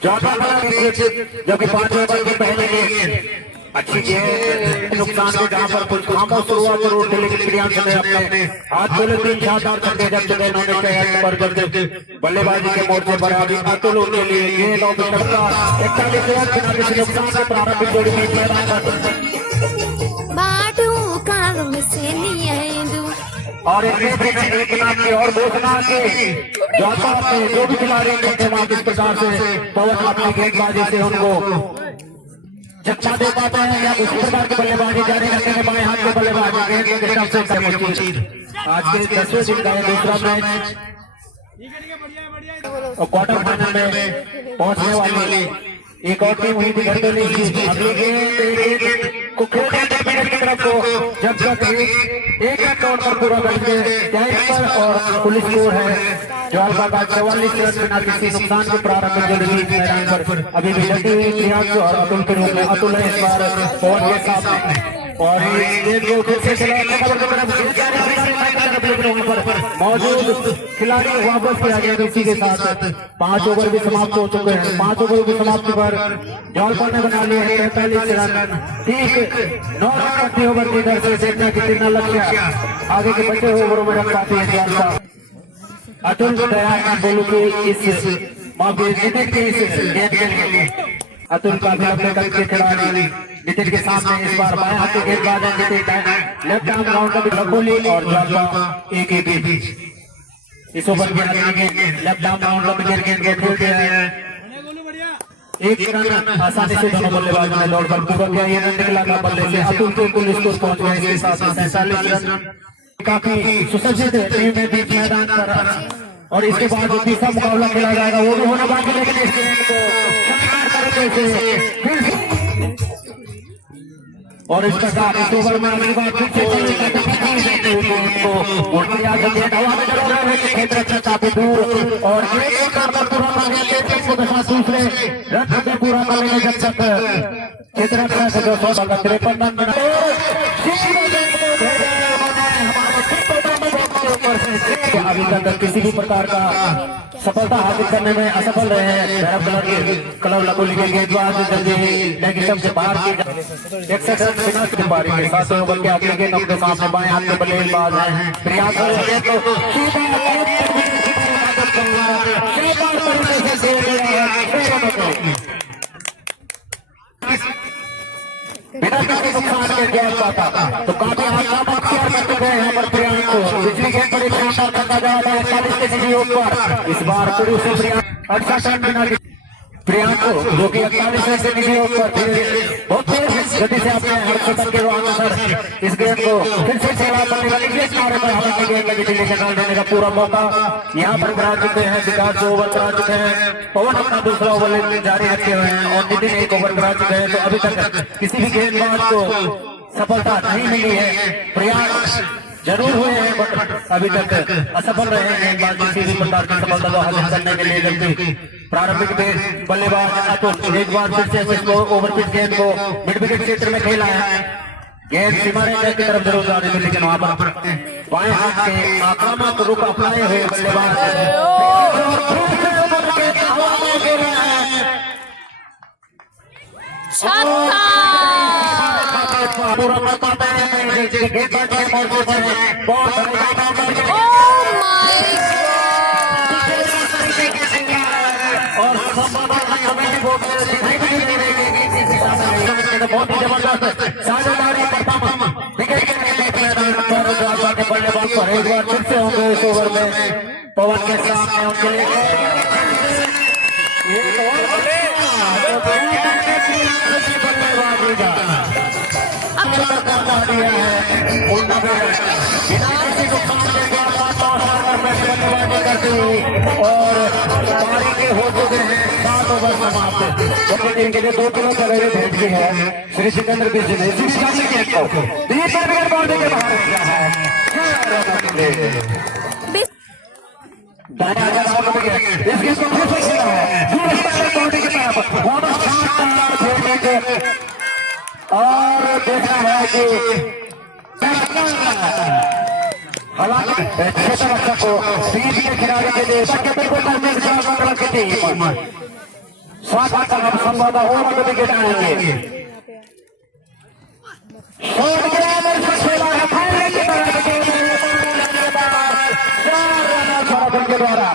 जो कि 5 ओवर के पहले अच्छी गेंद नुकसान के जहां पर कुछ खामोश शुरुआत जरूर थी लेकिन प्रियांशु ने अपने हाथ खोले 3 शानदार करके जब जगह इन्होंने पर बल्लेबाजी के मोर्चे पर अभी अतुल के लिए गेंद और 41 रन बिना किसी नुकसान के प्रारंभिक जोड़ी में मैदान और एक नाम की और 2 नाम के जो भी खिलाड़ी इस प्रकार से पवन अपनी गेंदबाजी से उनको चक्का दे पाते हैं या उसी प्रकार की बल्लेबाजी जारी रखते हैं बाएं हाथ के बल्लेबाजी। आज के 10वें दिन का दूसरा मैच और क्वार्टर फाइनल में पहुंचने वाली एक और टीम हुई थी घरतोली की। अगली गेंद को खेलने की तरफ को जब तक एक तौर पर पूरा करके पर और पुलिस स्कोर है जो अल्फा का 44 रन बिना किसी नुकसान के प्रारंभ मैदान पर अभी भी लगी हुई प्रियांशु और अतुल के रूप में अतुल है इस बार पवन के साथ और मौजूद खिलाड़ी वापस किया गया इसी के साथ 5 ओवर भी समाप्त हो चुके हैं। 5 ओवर की समाप्ति पर जॉलपन ने बना लिए हैं 45 रन। ठीक 9 रन ओवर की दर से देखना कि कितना लक्ष्य आगे के बचे ओवरों में रख पाते हैं। अतुल बोलू की इस अतुल का भी अपने कल के खिलाड़ी नितिन के सामने इस बार बाएं हाथ के गेंदबाज हैं नितिन लेफ्ट आर्म राउंड का भी रंगोली और एक के बीच इस ओवर के लेफ्ट आर्म राउंड का भी गेंद खेल दिया है। एक रन आसानी से दोनों बल्लेबाजों ने दौड़कर पूरा किया। ये रन निकला था बल्ले से अतुल के कुल स्कोर पहुंच गए इसके साथ 47 रन काफी सुसज्जित है टीम में बीच मैदान पर और इसके बाद जो तीसरा मुकाबला खेला जाएगा वो भी होने बाकी लेकिन इस गेम को और इस प्रकार इस ओवर में अगली बार फिर से चलने का को और प्रयास किया हवा में चल रहे हैं क्षेत्र से काफी दूर और एक पर पूरा करने के लिए को दशा दूसरे रथ में पूरा करने जब तक क्षेत्र से जो 153 रन बना अभी तक किसी भी प्रकार का सफलता हासिल करने में असफल रहे हैं धर्म कलर के क्लब लकोली के गेंदबाज लेग स्टंप से बाहर की 61 रन बिना की पारी के 7 ओवर के आखिरी गेंद अपने सामने बाएं हाथ में बल्लेबाज हैं प्रयास बिना किसी नुकसान के गेंद पाता तो काफी आक्रामक कर चुके हैं यहाँ पर प्रियांक को पिछली गेंद पर एक शानदार करता जा रहा है 40 के सीधी ऊपर इस बार शुरू से प्रियांक 68 रन बिना प्रियांक को जो कि 41 रन से सीधी ऊपर बहुत तेज गति से अपने हरकत के अनुसार इस गेंद को फिर से सेवा करने वाली इस मारे पर हवा की गेंद लगी थी लेकिन रन देने का पूरा मौका यहाँ पर करा चुके हैं विकास 2 ओवर करा चुके हैं पवन अपना दूसरा ओवर जारी रखे हुए हैं और नितिन 1 ओवर करा चुके हैं तो अभी तक किसी भी गेंदबाज को सफलता नहीं मिली है प्रयास जरूर हुए हैं बट अभी तक असफल रहे हैं गेंदबाज किसी भी प्रकार की सफलता को हासिल करने के लिए जबकि प्रारंभिक बल्लेबाज अतुल एक बार फिर से इस ओवर पिच गेंद को मिड विकेट क्षेत्र में खेला है गेंद सीमा रेखा की तरफ जरूर जा रही है लेकिन वहां पर बाएं हाथ के आक्रामक रुख अपनाए हुए बल्लेबाज पूरा पाता है और बहुत ही जबरदस्त साझेदारी परफॉर्मेंस विकेट के बल्लेबाज पर एक बार फिर से होंगे इस ओवर में पवन के सामने उनके लिए और पारी के हो चुके हैं 7 ओवर समाप्त जबकि इनके लिए 2 किलो चले भेज की है श्री सिकंदर बिजली ने इसी विकास के को 3 विकेट बाउंड्री के बाहर किया है दाया जवाब विकेट इसके को फिर से खेला है बाउंड्री की तरफ बहुत शानदार खेलने के और देखा है कि हालांकि क्षेत्र रक्षक को बीच के खिलाड़ी के लिए बिल्कुल साथ आकर हम संवादा हो विकेट आएंगे के द्वारा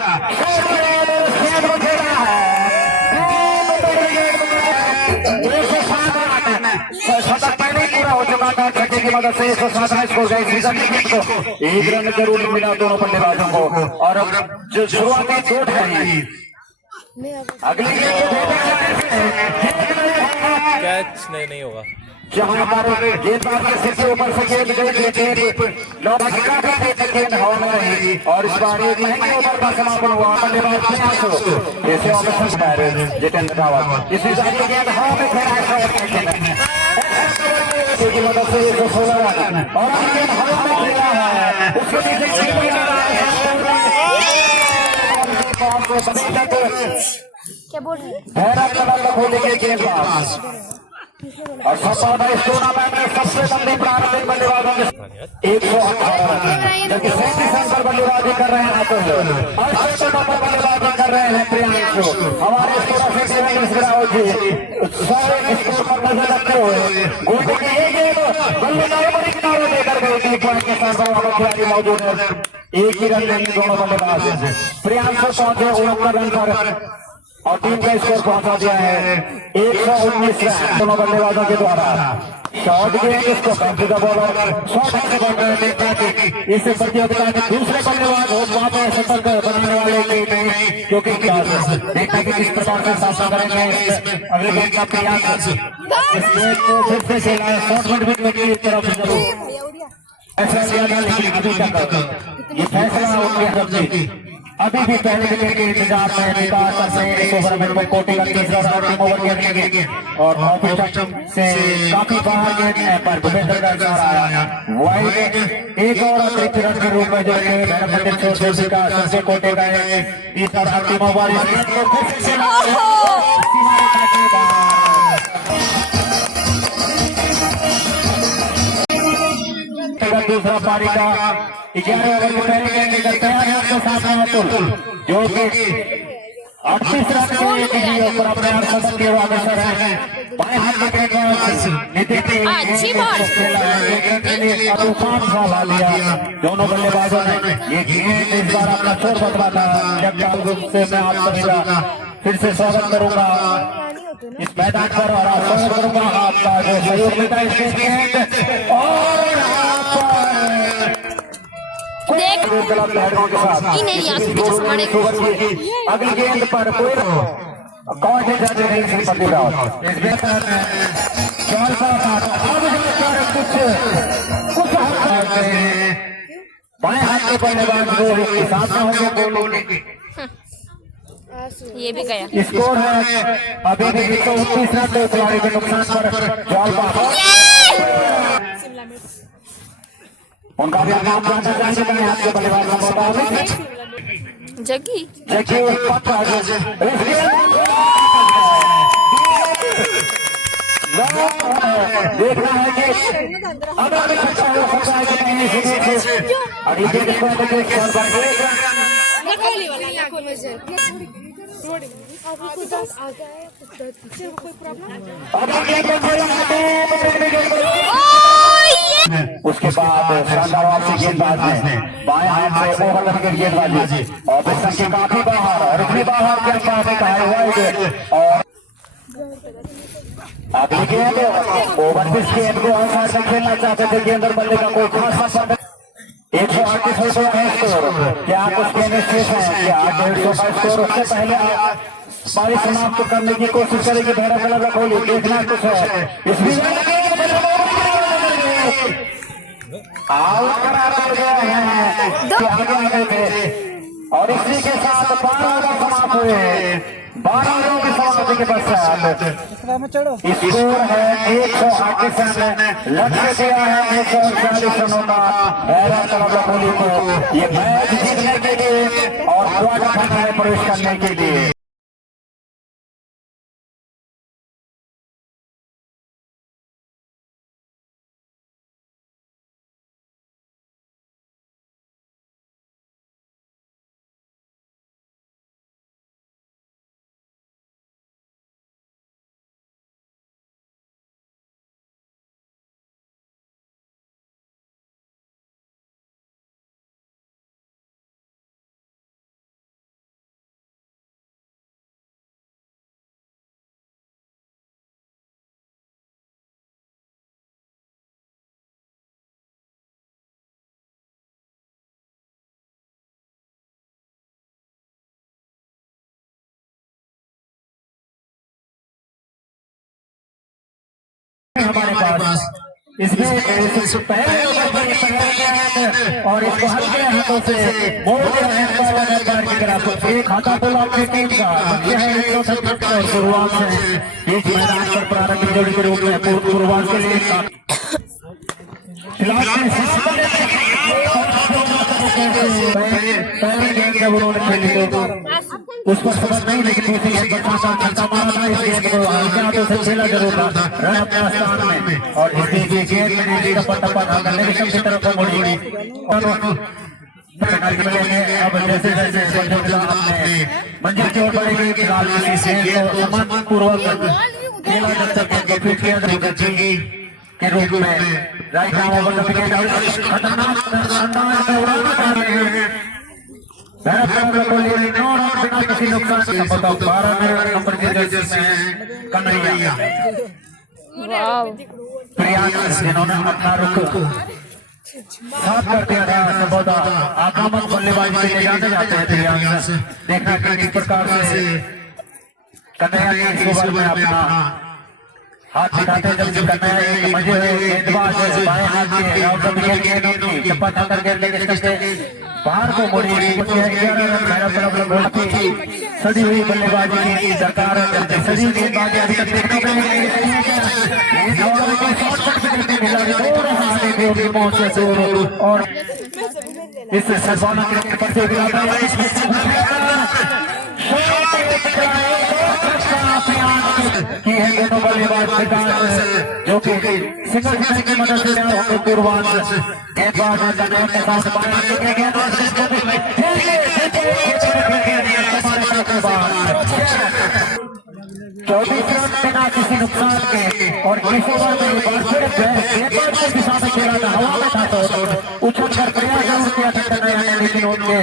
पहले पूरा हो चुका था छक्के की मदद से 107 स्कोर गए को 1 रन जरूर मिला दोनों बल्लेबाजों को और अब जो शुरुआती चोट है अगली कैच नहीं होगा जहां पर गेंदबाज के सिर से ऊपर से गेंद गई लेकिन गेंद हवा में रही और इस बार एक महंगे ओवर का समापन हुआ बल्लेबाज जैसे ऑपरेशन जितेंद्र रावत इसी गेंद हवा में खेला की मदद से 116 रन और गेंद हवा में खेला है उसके पीछे क्या बोल रही है भैरव कलर खोले के गेंदबाज और संभवतः इस टूर्नामेंट में सबसे लंबे प्रारंभिक बल्लेबाजों में 118 रन जबकि 37 रन पर बल्लेबाजी कर रहे हैं अतुल और 67 पर बल्लेबाजी कर रहे हैं प्रियांशु हमारे स्कोर जी 100 स्कोर पर नजर रखते हुए गोल्ड की एक बल्लेबाजी बड़ी किनारे देकर गए 3 पॉइंट के साथ खिलाड़ी मौजूद है एक ही रन लेने दोनों बल्लेबाज प्रियांशु पहुंचे 69 रन पर और टीम का स्कोर पहुंचा दिया है 119 रन दोनों बल्लेबाजों के द्वारा शॉट गेंद इसको काफी बॉलर 100 रन से बढ़ रहे हैं इस प्रतियोगिता के दूसरे बल्लेबाज वहां पर शतक बनाने वाले क्योंकि देखते कि किस प्रकार से सामना करेंगे अगले गेंद का प्रयास इस गेंद को फिर से खेला है शॉर्ट मिड की तरफ से जरूर ऐसा लिया था लेकिन अभी तक ये फैसला उनके हाथ में अभी भी पहले विकेट के इंतजार में विकास अपने इस ओवर में कोटे का तीसरा और टीम ओवर खेलेंगे और ऑफिसम से काफी बाहर गेंद है पर भूपेंद्र का इशारा आया वाइड एक और अतिरिक्त रन के रूप में जो है मैदान छोड़ दे विकास से कोटे का तीसरा टीम ओवर दूसरा पारी का 11 ओवर के पहले गेंद का तैयार है उसके साथ अतुल जो कि 38 रन के लिए पर अपने आप सबक के अग्रसर है बाएं हाथ में अच्छी बॉल तूफान सा लिया दोनों बल्लेबाजों ने ये गेंद इस बार अपना छोर बदला था जब रूप से मैं आप सभी का फिर से स्वागत करूंगा इस मैदान पर और स्वागत करूंगा आपका जो सहयोग मिलता है इस गेंद और देख इन एरिया के चश्मे अगली गेंद पर कोई कौन से जज नहीं श्रीपति राव इस बेहतर कुछ बाएं हाथ के बल्लेबाज रोहित के साथ होंगे बोलेंगे ये भी गया स्कोर है अभी भी 129 रन दो खिलाड़ी के नुकसान पर जॉल उनका भी नाम जानना चाहेंगे मैं आपके बल्लेबाज का बताऊं जगी जगी पक्का देखना है कि अब आगे अच्छा हो सकता है कि नहीं से और ये देखो तो स्कोर बढ़ेगा आपको 10 आ गया है टीचर को कोई प्रॉब्लम उसके बाद शानदार वापसी गेंदबाज ने बाएं हाथ से ओवर विकेट गेंदबाजी और पिस्टन के काफी बाहर और इतनी बाहर क्या कहने का है वाइड और अगली गेंद ओवर पिच गेंद को हर साइड में खेलना चाहते थे गेंद और बल्ले का कोई खास 138 है स्कोर क्या कुछ कहने शेष है क्या 150 का स्कोर उससे पहले पारी समाप्त करने की कोशिश करेगी भेड़ा कलर का कोहली देखना कुछ है इसमें और इसी के साथ 12 ओवर समाप्त हुए 12 ओवरों की समाप्ति के पश्चात स्कोर है 138 रन लक्ष्य दिया है 139 रनों का भेड़ा कलर कोहली को ये मैच जीतने के लिए और क्वार्टर फाइनल में प्रवेश करने के लिए हमारे पास इसमें पहले और इसको हल्के हाथों से मोड़ की तरफ एक हाथा बोला अपनी टीम का यह शुरुआत से बीच मैदान पर प्रारंभिक जोड़ी के रूप में पूर्वांश के लिए पहले गेंद जब उन्होंने खेली तो उस पर समझ नहीं लेकिन दूसरी गेंद पर छक्का मारा था इस गेंद को हल्के हाथों से खेला जरूर था रन अपने स्थान में और इसलिए गेंद में टप्पा था करने की तरफ मुड़ी अब जैसे जैसे मंजिल की ओर बढ़ेगी फिलहाल सम्मानपूर्वक खेला जब तक फिट किया जाएगा के रूप में राइट नाम ओवर खतरनाक अंदाज में उड़ाना बिना किसी नुकसान के 12 नंबर के जर्सी में कन्हैया प्रियांश जिन्होंने अपना रुख साफ कर दिया था संभवतः आक्रामक बल्लेबाजी के लिए जाने जाते हैं प्रियांश देखना कि किस प्रकार से कन्हैया के ओवर में अपना हाथ दिखाते हैं जब कन्हैया एक मजे गेंदबाज बाएं हाथ के राउंड विकेट गेंद चप्पा खाकर गेंद लेके बाहर को मोड़ी 11 रन मेहनत सड़ी हुई बल्लेबाजी की दरकार है। सड़ी गेंदबाजी अभी तक देखने को नहीं पहुंचे दूर और इस सरसाना क्रिकेट प्रतियोगिता की है दोनों बल्लेबाज जो कि सिंगल की मदद से गेंदबाज के साथ चौबीस रन बिना किसी नुकसान के और इस ओवर में गेंदबाज के दिशा में खेला था, हवा में था तो उछल कर प्रयास जरूर किया था कन्हैया ने, लेकिन उनके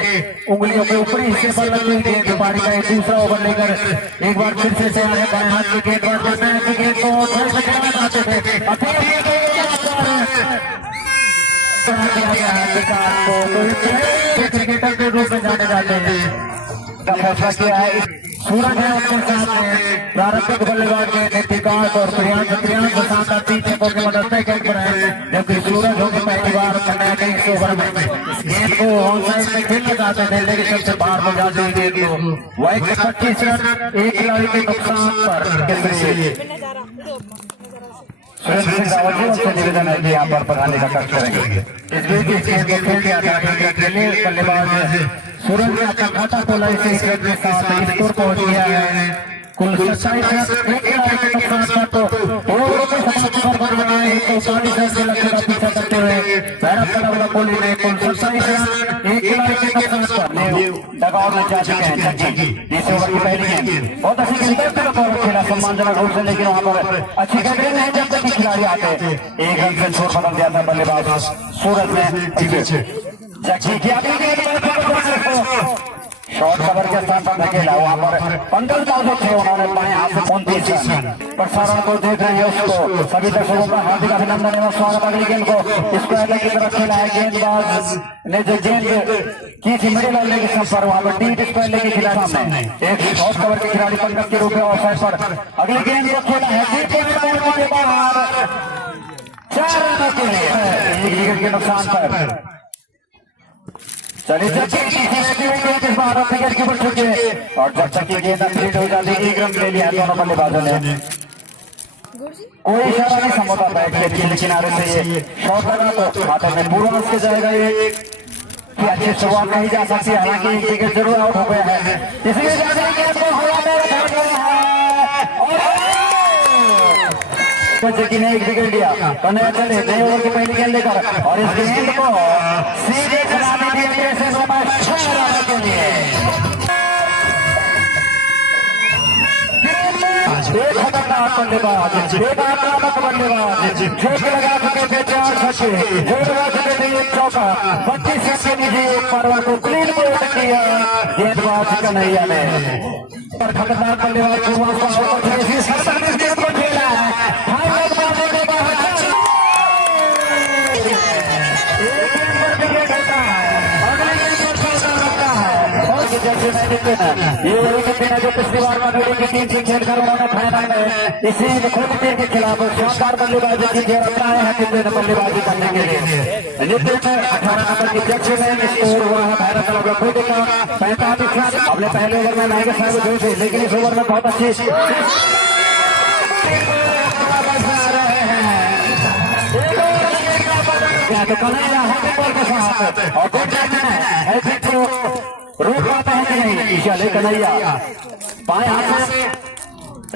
उंगलियों के ऊपरी हिस्से पर लगी गेंद पारी का एक दूसरा ओवर लेकर एक बार फिर से तैयार है बाएं हाथ की गेंदबाज की गेंद को घर से खेलना चाहते थे। क्रिकेटर के रूप में जाने जाते हैं फैसला किया है। सूरज है उनके साथ में प्रारंभिक बल्लेबाज में नितिकांत और प्रियांश शानदार 3 छक्कों की मदद से गेंद पर है, जबकि सूरज होकर पहली बार कन्हैया के इस ओवर में गेंद को ऑन साइड में खेलना चाहते थे, लेकिन सबसे बाहर हो जाते हैं गेंद को। वही 25 रन एक खिलाड़ी के नुकसान पर सुरेंद्र सिंह रावत जी उनसे निवेदन है कि यहाँ पर पढ़ाने का कष्ट करेंगे। इस बीच इस गेंद को खेल के आता है बल्लेबाज सूरज ने अपना खाता खोला, इसे के साथ स्कोर पहुंच गया है कुल 27 रन एक खिलाड़ी के नुकसान पर। तो ओवरों को समाप्त कर बनाए 140 रन के लक्ष्य का पीछा करते हुए भैरव कलर कोहली ने कुल 27 रन एक खिलाड़ी के नुकसान पर डगआउट में जा चुके हैं। इस ओवर की पहली गेंद बहुत अच्छी गेंद खेला सम्मानजनक रूप से, लेकिन वहां पर अच्छी गेंद नहीं जब तक खिलाड़ी आते एक रन से छोड़ बदल दिया था बल्लेबाज सूरज ने। शॉर्ट कवर के स्थान पर धकेला, वहां पर 15 जो थे उन्होंने बाएं हाथ से 29 रन प्रसारण को देख रहे हैं उसको सभी दर्शकों का हार्दिक अभिनंदन एवं स्वागत। अगली गेंद को स्क्वायर की तरफ खेला है, गेंदबाज ने जो गेंद की थी मिडिल ऑर्डर के स्तर पर वहां पर डीप स्क्वायर लेके खिला सामने एक शॉर्ट कवर के खिलाड़ी पंकज के रूप में ऑफसाइड पर अगली गेंद को खेला है 4 रनों के लिए एक विकेट के नुकसान पर। चलिए विकेट के ऊपर चुके और जब तक ये गेंद अंग्रेज हो जाती 1 रन ले लिया दोनों बल्लेबाजों ने। कोई इशारा नहीं समझा बैठ के किनारे से ये शॉट लगा तो खाता में पूरा उसके जाएगा ये कि अच्छी शुरुआत नहीं जा सकती, हालांकि एक विकेट जरूर आउट हो गया है, इसलिए गेंद को हवा में रखा गया है बच्चे की ने एक विकेट लिया। कन्हैया चले नए ओवर की पहली गेंद लेकर और इस गेंद को सीधे खिलाने के लिए एक खतरनाक बल्लेबाज एक आक्रामक बल्लेबाज ठोक लगा चुके थे 4 छक्के जोड़ लगा चुके थे 1 चौका 25 रन के नीचे एक पारवा को क्लीन बोल्ड किया गेंदबाज कन्हैया ने। और खतरनाक बल्लेबाज शुरुआत को खेला है ये वही कहते हैं जो पिछली बार में की टीम से खेलकर उन्होंने फाइनल में इसी खोटी टीम के खिलाफ शानदार बल्लेबाजी की अपनाए हैं कितने बल्लेबाजी करने के लिए। नितिन 18 नंबर की जर्सी में स्कोर हुआ है भारत का 45 रन। अपने पहले ओवर में महंगे साहब जो थे, लेकिन इस ओवर में बहुत अच्छी तो कन्हैया बॉल के साथ और रोक पाता है कि नहीं, चले कन्हैया बाएं हाथ से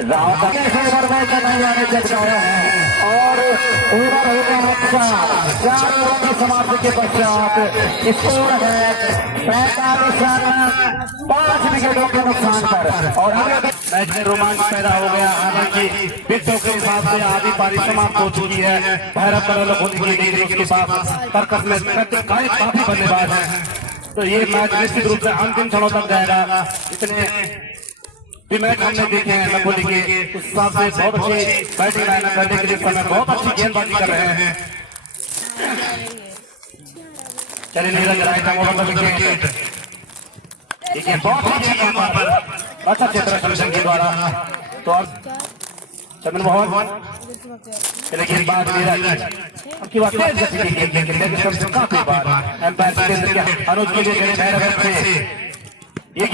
रावत कन्हैया ने जगाया है और ओवर हो गया 4 ओवर की समाप्ति के पश्चात स्कोर है 45 रन 5 विकेटों के नुकसान पर। और मैच में रोमांच पैदा हो गया, हालांकि विकेटों के हिसाब से आधी पारी समाप्त हो चुकी है। भैरव कलर उसके साथ तर्कस में काफी बल्लेबाज है, तो ये मैच निश्चित रूप से अंतिम क्षणों तक जाएगा। इतने भी मैच हमने देखे हैं नकोली के उस हिसाब से बहुत अच्छी बैटिंग लाइन करने के लिए समय बहुत अच्छी गेंदबाजी कर रहे हैं। चलिए नीरज राय का विकेट बहुत अच्छा क्षेत्र कमीशन के द्वारा तो चंद्र मोहन चले गेंदबाज नीरज अब की बात है काफी बार एम्पायर के अनुज के लिए खड़े से ये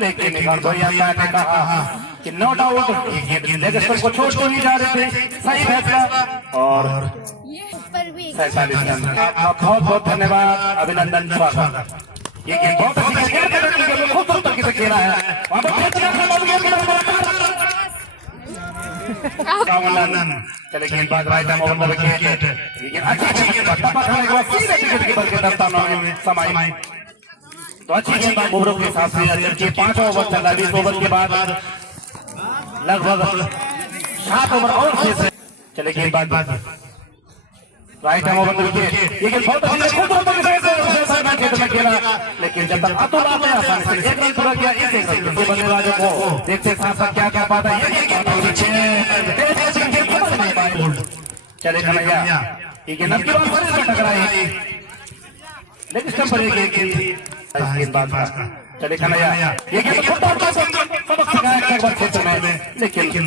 लेकिन एम्पायर ने कहा कि नो डाउट लेग स्टंप को छोड़ नहीं जा रहे थे, सही फैसला और 47 रन। आपका बहुत बहुत धन्यवाद, अभिनंदन, स्वागत। ये गेम बहुत अच्छी खूब तरीके से खेला है। चले गेंदबाज राइट आर्म ओवर विकेट, अच्छी समाई तो अच्छी गेंदबाज ओवरों के हिसाब से 5 ओवर चल रहा है। 20 ओवर के बाद लगभग 7 ओवर और शेष है। चले गेंदबाज राइट आर्म ओवर विकेट, ये गेंद बहुत अच्छी क्षेत्र में खेला, लेकिन जब तक अतुल आते हैं आसानी से 1 रन पूरा किया। इस बल्लेबाजों को देखते साथ साथ क्या क्या पाता है। चले कन्हैया, ये गेंद अब की बात टकराई, लेकिन स्टंप पर गेंदबाज का। चले कन्हैया, ये गेंद सबक क्षेत्र में, लेकिन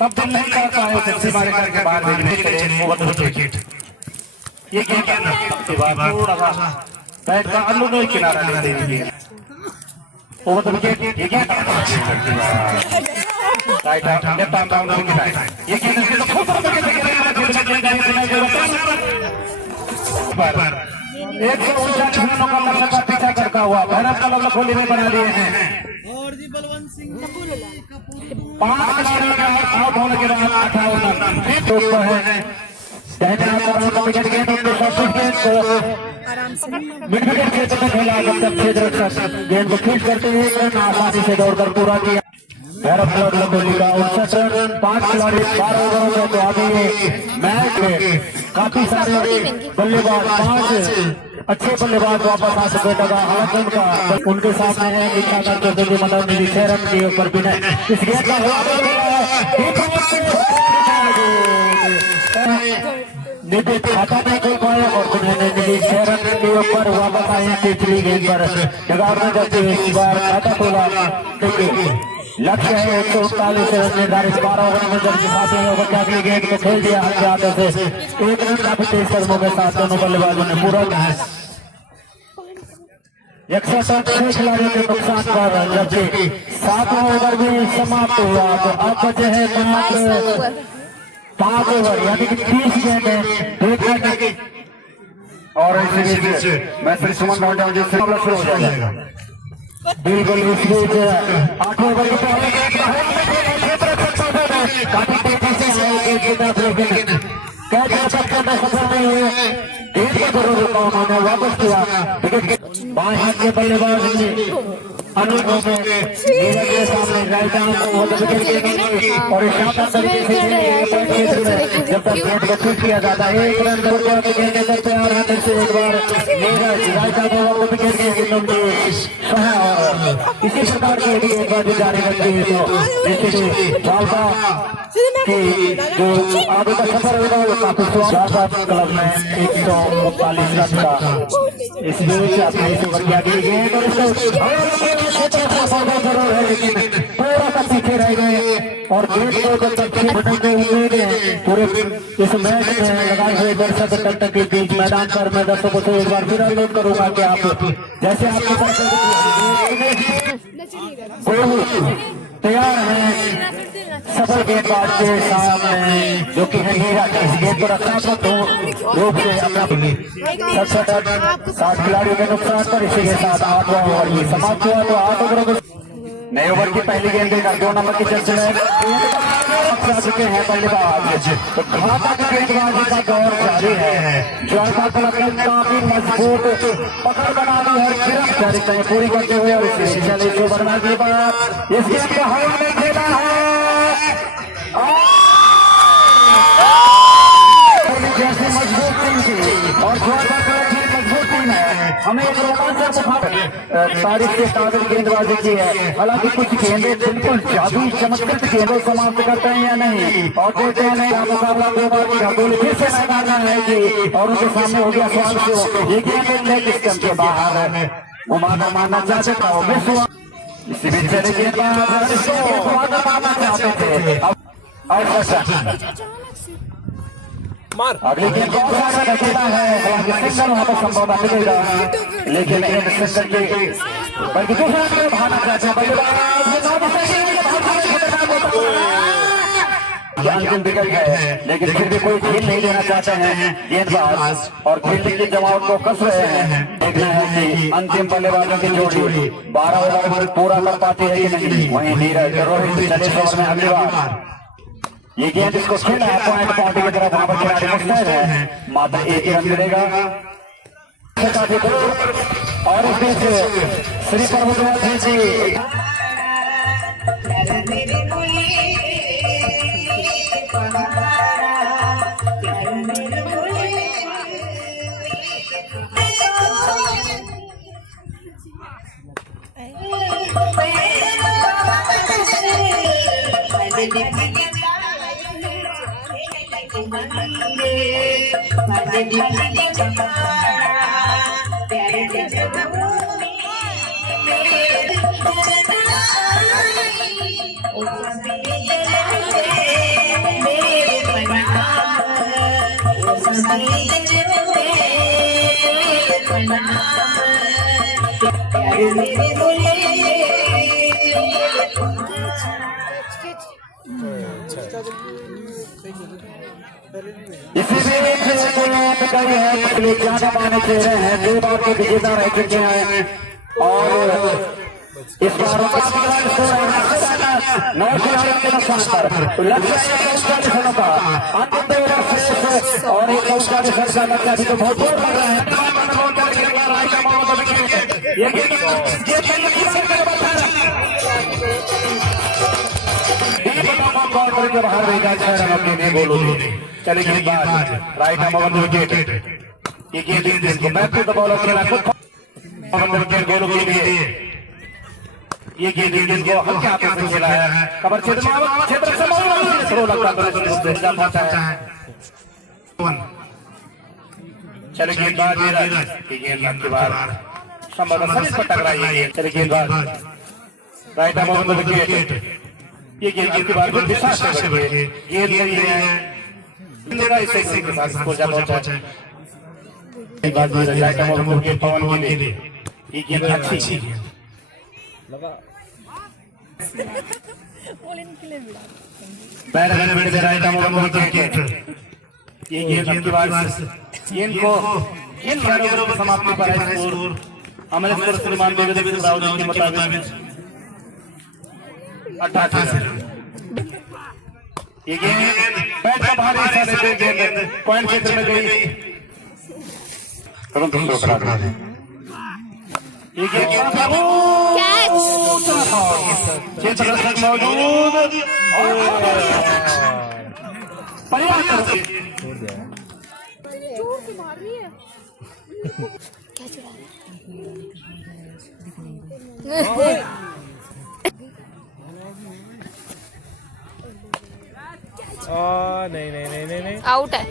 तब दिल नहीं कर पाए उसे सीमा रेखा के बाहर भेजने के लिए ओवर विकेट। ये गेंद थोड़ा सा बैट का अन्य किनारा लेते हैं ओवर विकेट। ये गेंद right left arm down wicket, ये गेंद पर 159 रनों का लक्ष्य का पीछा करता हुआ भैरव का लक्ष्य खोली में बना लिए हैं। 5 खिलाड़ियों का आउट होने के बाद 58 रन है। मिड विकेट क्षेत्र में खेला, गेंद को खींच करते हुए आसानी से दौड़कर पूरा किया। भैरव कोहली का 59 रन, 5 खिलाड़ी 12 ओवरों में। तो अभी मैच में काफी सारे बल्लेबाज, 5 अच्छे बल्लेबाज वापस आ सके लगा। हालांकि उनके सामने है इच्छा करते हुए मतलब 6 रन के ऊपर भी नहीं। इस गेंद का खाता नहीं खोल पाया और उन्होंने 6 रन के ऊपर वापस आए पिछली गेंद पर जगार में जाते हुए इस बार खाता खोला। लक्ष्य है 139 रन निर्धारित। 12 ओवर में जब अगली गेंद को खेल दिया हल्के हाथों से। 1 रन काफी तेज कदमों के साथ दोनों बल्लेबाजों ने पूरा 106 खिलाड़ियों के नुकसान पर जबकि 7वां ओवर भी समाप्त हुआ। तो अब बचे हैं 5 ओवर यानी कि 30 गेंद और इस बीच मैं श्री सुमन राउंड जिससे शुरू हो जाएगा। बिल्कुल इस बीच 8 ओवर काफी तेजी से सफल नहीं हुए। 1.5 करोड़ रुपया उन्होंने वापस किया। बाएं हाथ के बल्लेबाज अनुज नीरज के सामने राइट आर्म और जब तक गेंद को फिट किया जाता है 1 रन खेलने का तैयार है। से एक बार नीरज राइट आर्म विकेट और इसी प्रकार की एक बार जारी रखती है तो जो आगे का सफर होगा वो काफी स्वागत। क्लब में 139 रन का इस बीच आपने इसे बढ़िया गेंद और जरूर है, लेकिन थोड़ा सा पीछे रह गए और गेंद को जब तक बदलते हुए पूरे इस मैच में लगाए हुए दर्शक तक के बीच मैदान पर मैं दर्शकों से एक बार फिर अनुरोध करूंगा कि आप जैसे आपके तैयार हैं सफल गेंदबाज के सामने जो कि है नीरज। इस गेंद को रक्षात्मक रूप से अपना 60 खिलाड़ियों के नुकसान पर इसी के साथ 8वां ओवर ये समाप्त हुआ। तो 8 ओवरों नए ओवर की पहली गेंद देकर 2 नंबर की चर्चा है चुके हैं बल्लेबाज। तो घातक गेंदबाजी का दौर जारी है। ज्वारका क्लब ने काफी मजबूत पकड़ बना दी है, गिरफ्तारी पूरी करते हुए और इसे बढ़ना के बाद इस गेंद को हवा में खेला है। जैसे मजबूत टीम थी और ज्वारका क्लब की मजबूत टीम है, हमें एक रोमांचक तारीख के काबिल गेंदबाजी की है। हालांकि कुछ गेंदें बिल्कुल जादुई चमत्कृत गेंदों समाप्त करते हैं या नहीं और देते हैं नहीं। मुकाबला 2 बार फिर से मैदान में है और उनके सामने हो गया सवाल शो। ये गेंद लेग स्टंप के बाहर है। घुमाना मारना चाहते था इसी बीच से देखिए मार अगली गेम को खेला है सिंगल वहां पर संभावना मिलेगा लेकिन सिंगल के बल्कि दूसरा भागना चाहते हैं अंतिम विकेट है लेकिन फिर भी कोई ढील नहीं देना चाहते हैं गेंदबाज और फील्डिंग की जमावट को कस रहे हैं। देखना है कि अंतिम बल्लेबाजों की जोड़ी 12 ओवर पूरा कर पाती है कि नहीं। वहीं नीरज रोहित चले ओवर में अगली बार ये गेंद इसको खेला है पॉइंट पार्टी की तरफ वहां पर खिलाड़ी मुस्तैद है मात्र एक ही रन मिलेगा और इस बीच श्री प्रभुदेव जी इसी बीच ज्यादा माने चेहरे हैं 2 बार के विजेता रह चुके हैं और इस बार नौ खिलाड़ियों के नुकसान पर लक्ष्य और एक का लक्ष्य अभी तो बहुत दूर बढ़ रहा है बाहर चले गेंदबाज राइट आर्म विकेट ये गेंद को बैक टू द बॉलर खेला विकेट गोलों के लिए ये गेंद को हल्के हाथों से खेला है कवर क्षेत्र से थ्रो लगता है चले गेंदबाज ये गेंद के बाद संभवतः सभी पर टकराई है चले गेंदबाज राइट आर्म विकेट ये गेंद के बाद दिशा से बढ़ी गेंद नहीं है मेरा इसे के साथ स्कोर जा पहुंचा है बात राइट आर्म विकेट पवन के लिए ये गेंद अच्छी लगा बैट राइट आर्म विकेट ये गेंद के बाद गेंद को इन खिलाड़ियों को समाप्ति पर है स्कोर हमारे स्कोर श्रीमान देवेंद्र राव जी के मुताबिक 88 ये गेंद बैट का भारी हिस्सा से गेंद पॉइंट क्षेत्र में गई तुरंत उसको करा दे ये गेंद कैच क्षेत्र में मौजूद पर्याप्त नहीं आउट है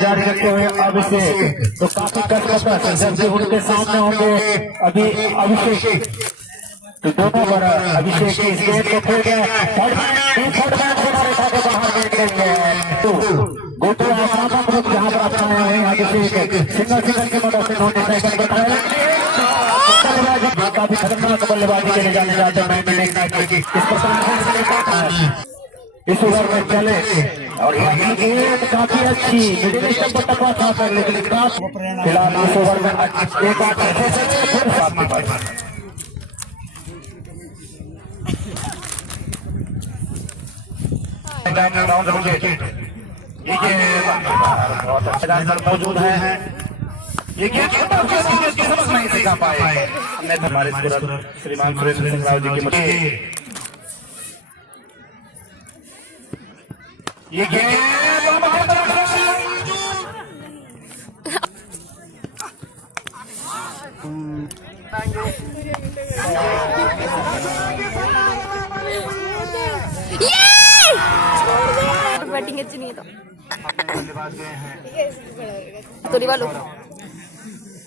जारी रखते हुए अभिषेक तो काफी कसरत जब से उनके सामने होंगे अभी अभिषेक तो दोनों पर अभिषेक इस गेंद को खेल गए गोटू आक्रामक रूप जहां पर अपनाए हुए अभिषेक सिंगल की मदद से उन्होंने सेकंड बताया काफी खतरनाक बल्लेबाजी के लिए जाने जाते हैं इस प्रकार इस ओवर में चले और गेंद काफी अच्छी मिडिल स्टंप पर टकरा था पर लेकिन फिलहाल इस ओवर में एक बार फिर साथ में मौजूद है ये समझ नहीं सिखा पाए हमने हमारे श्रीमान सुरेंद्र सिंह राव जी की मदद ये कटिंग अच्छी नहीं है तो बल्लेबाज गए हैं तो वालों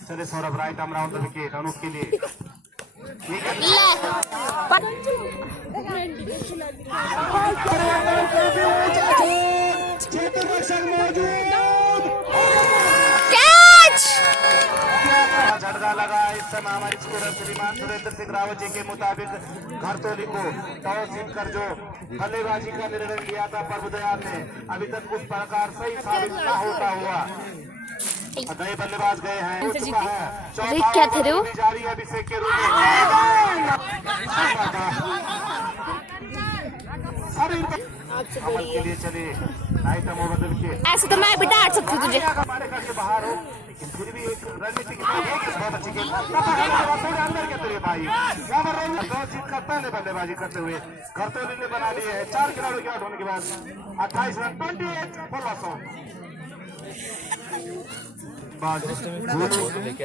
चले Saurabh right arm round the wicket Anoop के लिए झटका लगा इस समय हमारे स्कोरर श्रीमान सुरेंद्र सिंह रावत जी के मुताबिक घरतोली को टॉस जीतकर जो बल्लेबाजी का निर्णय लिया था प्रभुदयाल ने अभी तक उस प्रकार सही साबित न होता हुआ नए बल्लेबाज गए हैं हो चुका है अरे क्या थे रे वो? जारी है अभिषेक के रूप में कमल के लिए चले आइटम ओवर के ऐसे तो मैं भी डांट सकती तुझे हमारे घर से बाहर हो लेकिन फिर भी एक रणनीति बहुत अच्छी गेम थोड़े अंदर के तेरे भाई यहाँ पर टॉस जीतकर पहले बल्लेबाजी करते हुए घरतोली ने बना लिए है 4 खिलाड़ियों के आउट होने के बाद 28 रन 28 फॉर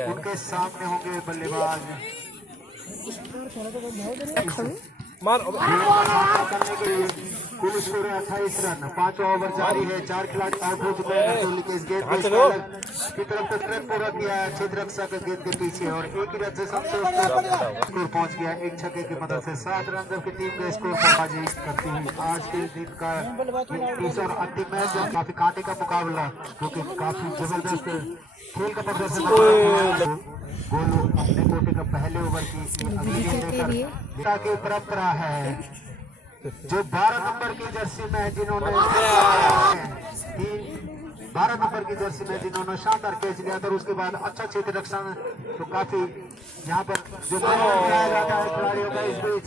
उनके सामने होंगे बल्लेबाज मार करने के लिए कुल स्कोर है 28 रन 5 ओवर जारी है 4 खिलाड़ी आउट हो चुके हैं घरतोली के इस गेंद की तरफ से ट्रैक पूरा किया है क्षेत्र रक्षक गेंद के पीछे और एक ही रन से संतोष स्कोर पहुंच गया एक छक्के की मदद से 7 रन जबकि टीम का स्कोर बाजी करती है आज के दिन का तीसरा अंतिम मैच जो काफी कांटे का मुकाबला क्योंकि काफी जबरदस्त खेल का प्रदर्शन गोलू अपने कोटे का पहले ओवर की की परंपरा है जो 12 नंबर की जर्सी में जिन्होंने 12 नंबर की जर्सी में जिन्होंने शानदार कैच लिया था उसके बाद अच्छा क्षेत्र रक्षण तो काफी यहाँ पर जो जाता है खिलाड़ियों का इस बीच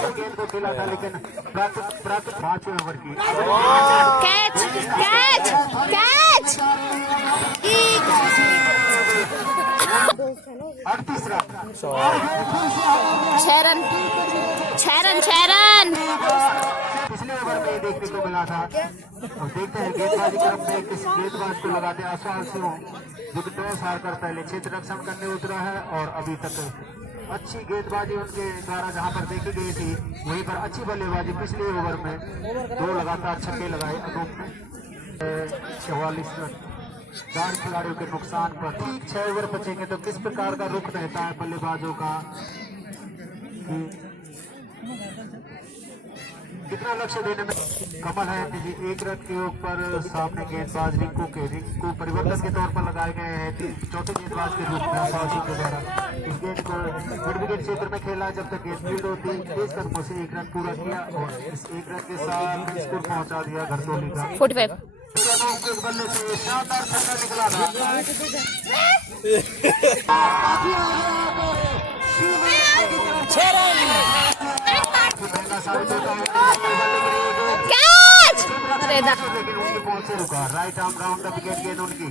से गेंद को खेला था लेकिन प्राप्त 5वें ओवर की catch catch catch 38 run 6 run 6 run 6 run पिछले ओवर में देखने को मिला था और देखते हैं गेंदबाजी क्रम में किस गेंदबाज को लगाते हैं आसपास सिंह जो कि टॉस हार कर पहले क्षेत्र रक्षण करने उतरा है और अभी तक अच्छी गेंदबाजी उनके द्वारा जहां पर देखी गई थी वहीं पर अच्छी बल्लेबाजी पिछले ओवर में 2 लगातार छक्के लगाए अनूप ने 44 रन 4 खिलाड़ियों के नुकसान पर ठीक 6 ओवर बचेंगे तो किस प्रकार का रुख रहता है बल्लेबाजों का कितना लक्ष्य देने में कमल है जी 1 रन के ऊपर सामने गेंदबाज रिंकू परिवर्तन के तौर पर लगाए गए हैं चौथे गेंदबाज के रूप में साउसी के द्वारा इस गेंद को मिड विकेट क्षेत्र में खेला जब तक गेंद फील्ड होती तेज कदमों से 1 रन पूरा किया और इस 1 रन के साथ स्कोर पहुंचा दिया घरतोली का 45 बल्ले से शानदार छक्का निकला कैच अरे दा लेकिन उनके पहुंच से रुका right arm round the wicket गेंद उनकी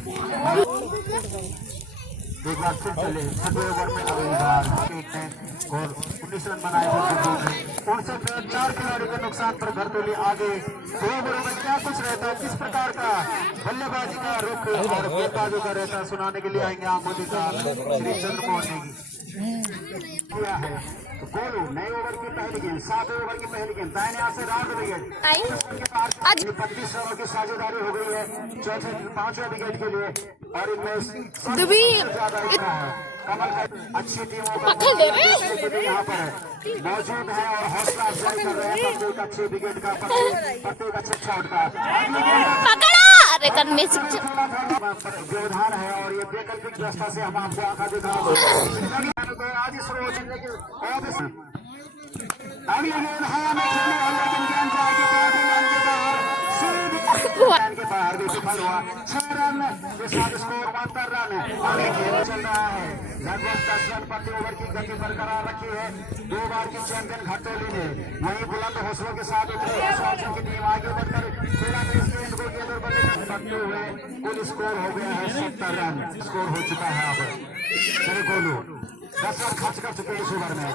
एक बार फिर चले 6वें ओवर में अगली बार विकेट ने और 19 रन बनाए उनसे 4 खिलाड़ियों के नुकसान पर घरतोली आगे 2 ओवरों में क्या कुछ रहता है किस प्रकार का बल्लेबाजी का रुख और गेंदबाजों का रहता है सुनाने के लिए आएंगे आमोदी का श्री चंद्र मोहन नेगी किया है गोलू नए ओवर की पहली गेंद 7वें ओवर की पहली गेंद दाहिने हाथ से राउंड विकेट आज 25 रनों की साझेदारी हो गई है चौथे 5वें विकेट के लिए और इनमें ज्यादा कमल का अच्छी टीमों का यहाँ पर मौजूद है और हौसला अफजाई कर रहे हैं प्रत्येक अच्छे विकेट का प्रत्येक अच्छे शॉट का व्यवधान है और ये वैकल्पिक व्यवस्था से हम आपको आंखा दिखा आज इस रोज अगली गेंद हवा में खेलने वाले गेंद जाएगी के बाहर भी विफल हुआ 6 रन के साथ स्कोर 72 रन आगे खेल चल रहा है लगभग 10 रन प्रति ओवर की गति बरकरार रखी है 2 बार की चैंपियन घरतोली ने वही बुलंद हौसलों के साथ की टीम आगे बढ़कर खेला में इस गेंद को गेंद और बल्ले बढ़ते हुए कुल स्कोर हो गया है 70 रन स्कोर हो चुका है अब चले गोलू 10 रन खर्च कर चुके इस ओवर में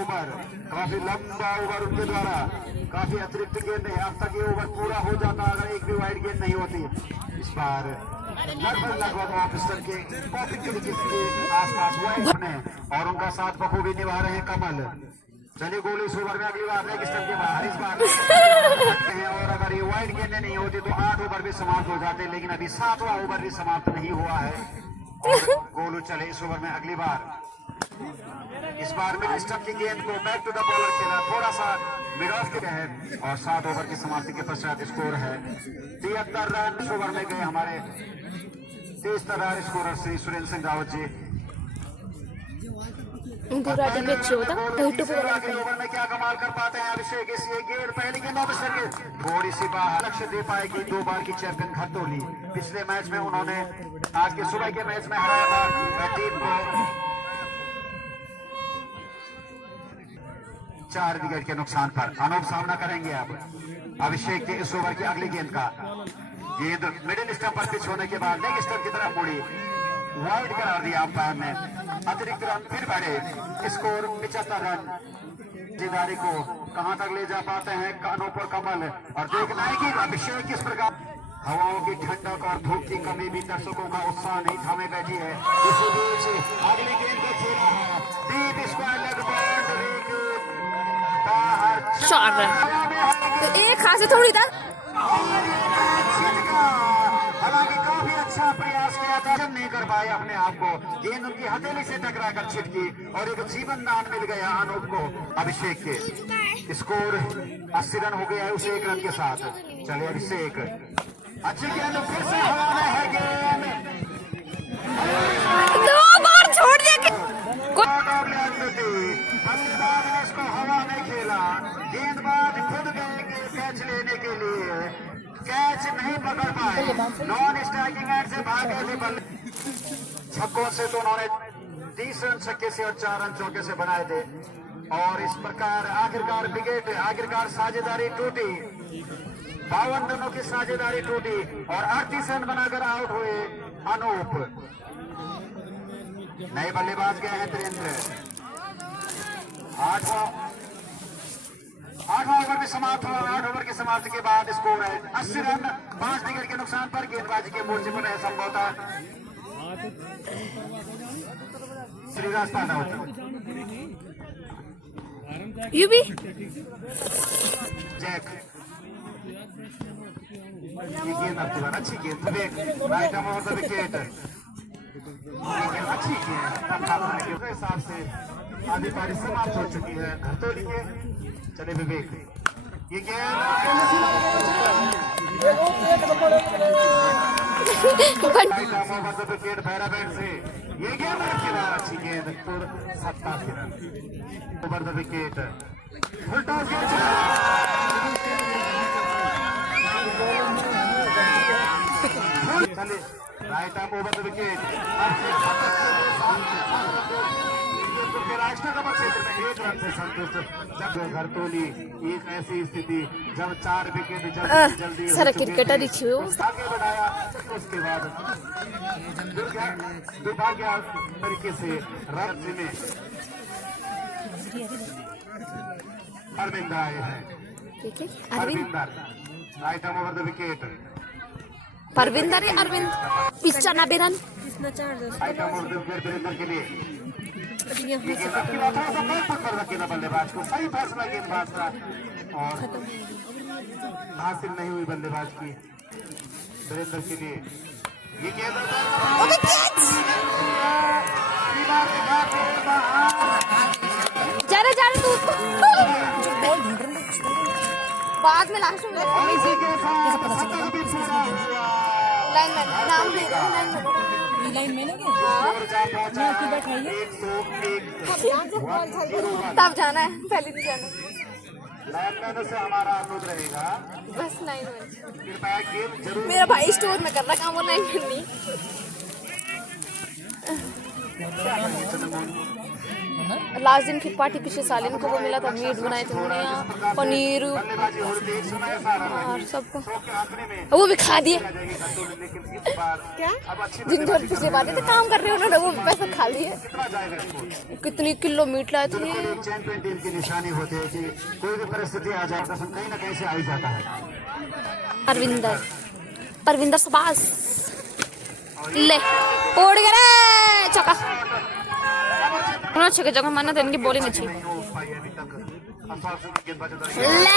ओवर काफी लंबा ओवर उनके द्वारा काफी अतिरिक्त गेंद है अब तक ये ओवर पूरा हो जाता अगर एक भी वाइड गेंद नहीं होती इस बार लगभग ऑफ स्टंप के पॉकेट के आसपास वाइड और उनका साथ बखूबी निभा रहे हैं कमल चलिए गोल इस ओवर में अगली बार लेग स्टंप के बाहर इस बार और अगर ये वाइड गेंदें नहीं होती तो 8 ओवर भी समाप्त हो जाते, लेकिन अभी 7वां ओवर भी समाप्त नहीं हुआ है और गोलू चले इस ओवर में अगली बार। इस बार मिड स्टंप की गेंद को बैक टू द बॉलर खेला, थोड़ा सा मिड ऑफ के है और 7 ओवर की समाप्ति के पश्चात स्कोर है 73 रन। इस ओवर में गए हमारे तेज तर्रार स्कोरर श्री सुरेंद्र सिंह रावत जी। उनको राजा भी अच्छे होता आखिरी ओवर में क्या कमाल कर पाते हैं अभिषेक। इस ये गेंद पहली गेंद ऑफिसर के थोड़ी सी बाहर लक्ष्य दे पाएगी 2 बार की चैंपियन घरतोली। पिछले मैच में उन्होंने आज के सुबह के मैच में हराया था टीम को 4 विकेट के नुकसान पर। अनूप सामना करेंगे अब अभिषेक के इस ओवर की अगली गेंद का। गेंद मिडिल स्टंप पर पिच होने के बाद लेग स्टंप की तरफ मुड़ी, वाइड करार दिया अंपायर ने। अतिरिक्त रन फिर बढ़े, स्कोर 75 रन। जिम्मेदारी को कहां तक ले जा पाते हैं कानों पर कमल, और देखना है कि अभिषेक किस प्रकार। हवाओं की ठंडक और धूप की कमी भी दर्शकों का उत्साह नहीं थामे बैठी है। इसी बीच अगली गेंद को खेला है डीप स्क्वायर लेग बाउंड्री बाहर 4 रन तो एक खास थोड़ी था। हालांकि काफी अच्छा प्रयास किया था, जब नहीं कर पाए अपने आप को। गेंद उनकी हथेली से टकराकर छिटकी और एक जीवन दान मिल गया अनूप को। अभिषेक के स्कोर 80 रन हो गया है उसे 1 रन के साथ। चलिए अभिषेक अच्छी गेंद फिर से हवा में है, गेंद 2 बार छोड़ दिया। बल्लेबाज ने इसको हवा में खेला, गेंदबाज खुद गए कैच लेने के लिए, कैच नहीं पकड़ पाए। नॉन स्ट्राइकिंग एंड से भाग गए थे बल्ले। छक्कों से तो उन्होंने 30 रन छक्के से और 4 रन चौके से बनाए थे और इस प्रकार आखिरकार विकेट, आखिरकार साझेदारी टूटी। 52 रनों की साझेदारी टूटी और 38 रन बनाकर आउट हुए अनूप। नए बल्लेबाज गए हैं वीरेंद्र। 8वां ओवर भी समाप्त हुआ। 8 ओवर की समाप्ति के बाद स्कोर है 80 रन 5 विकेट के नुकसान पर। गेंदबाजी के मोर्चे पर संभवतः श्रीराज यूबी जैक गेंद आपकी बार अच्छी गेंद right arm over the wicket. अच्छी गेंद के हिसाब से आधी पारी समाप्त हो चुकी है घरतोली के। चले विवेक ये गेंद right arm over the wicket बैराबैंड से ये गेंद खेला। अच्छी गेंद 87 run over the wicket. Full toss गेंद चले right arm over the wicket. राष्ट्र कमर क्षेत्र में 1 रन से संतुष्ट जब घरतोली एक ऐसी स्थिति जब 4 विकेट जल्दी सारा क्रिकेटर दिखियो आगे बढ़ाया। उसके बाद दुर्भाग्य तरीके से रन में अरविंद आए हैं। Arvinder right arm over the wicket. Parvinder है अरविंद पिच्चा ना बेरन कितना charge right arm over the wicket Virender के लिए। बल्लेबाज को सही फैसला गेंदबाज का और हासिल नहीं हुई बल्लेबाज की वीरेंद्र के लिए। ये गेंद जा रहे तू बाद में लास्ट में लाइनमैन नाम दे लाइनमैन तब जाना है, पहले नहीं जाना। लाइनमैन से हमारा अनुरोध रहेगा बस लाइनमैन कृपया गेम जरूर। मेरा भाई स्टोर में कर रहा काम, वो लाइनमैन नहीं। लास्ट दिन फिर पार्टी पिछले साल इनको वो मिला था, मीट बनाए थे उन्हें, पनीर और सबको वो भी खा दिए। क्या दिन भर पिछले बार तो काम कर रहे हैं उन्होंने, वो पैसा खा लिए। कितनी किलो मीट लाए थे। चैंपियन टीम की निशानी होती है कि कोई भी परिस्थिति आ जाए तो कहीं ना कहीं से आ ही जाता है। परविंदर सुभाष ले उड़ गया चौका। छक्के जगह मानना था, इनकी बॉलिंग अच्छी। इल्ला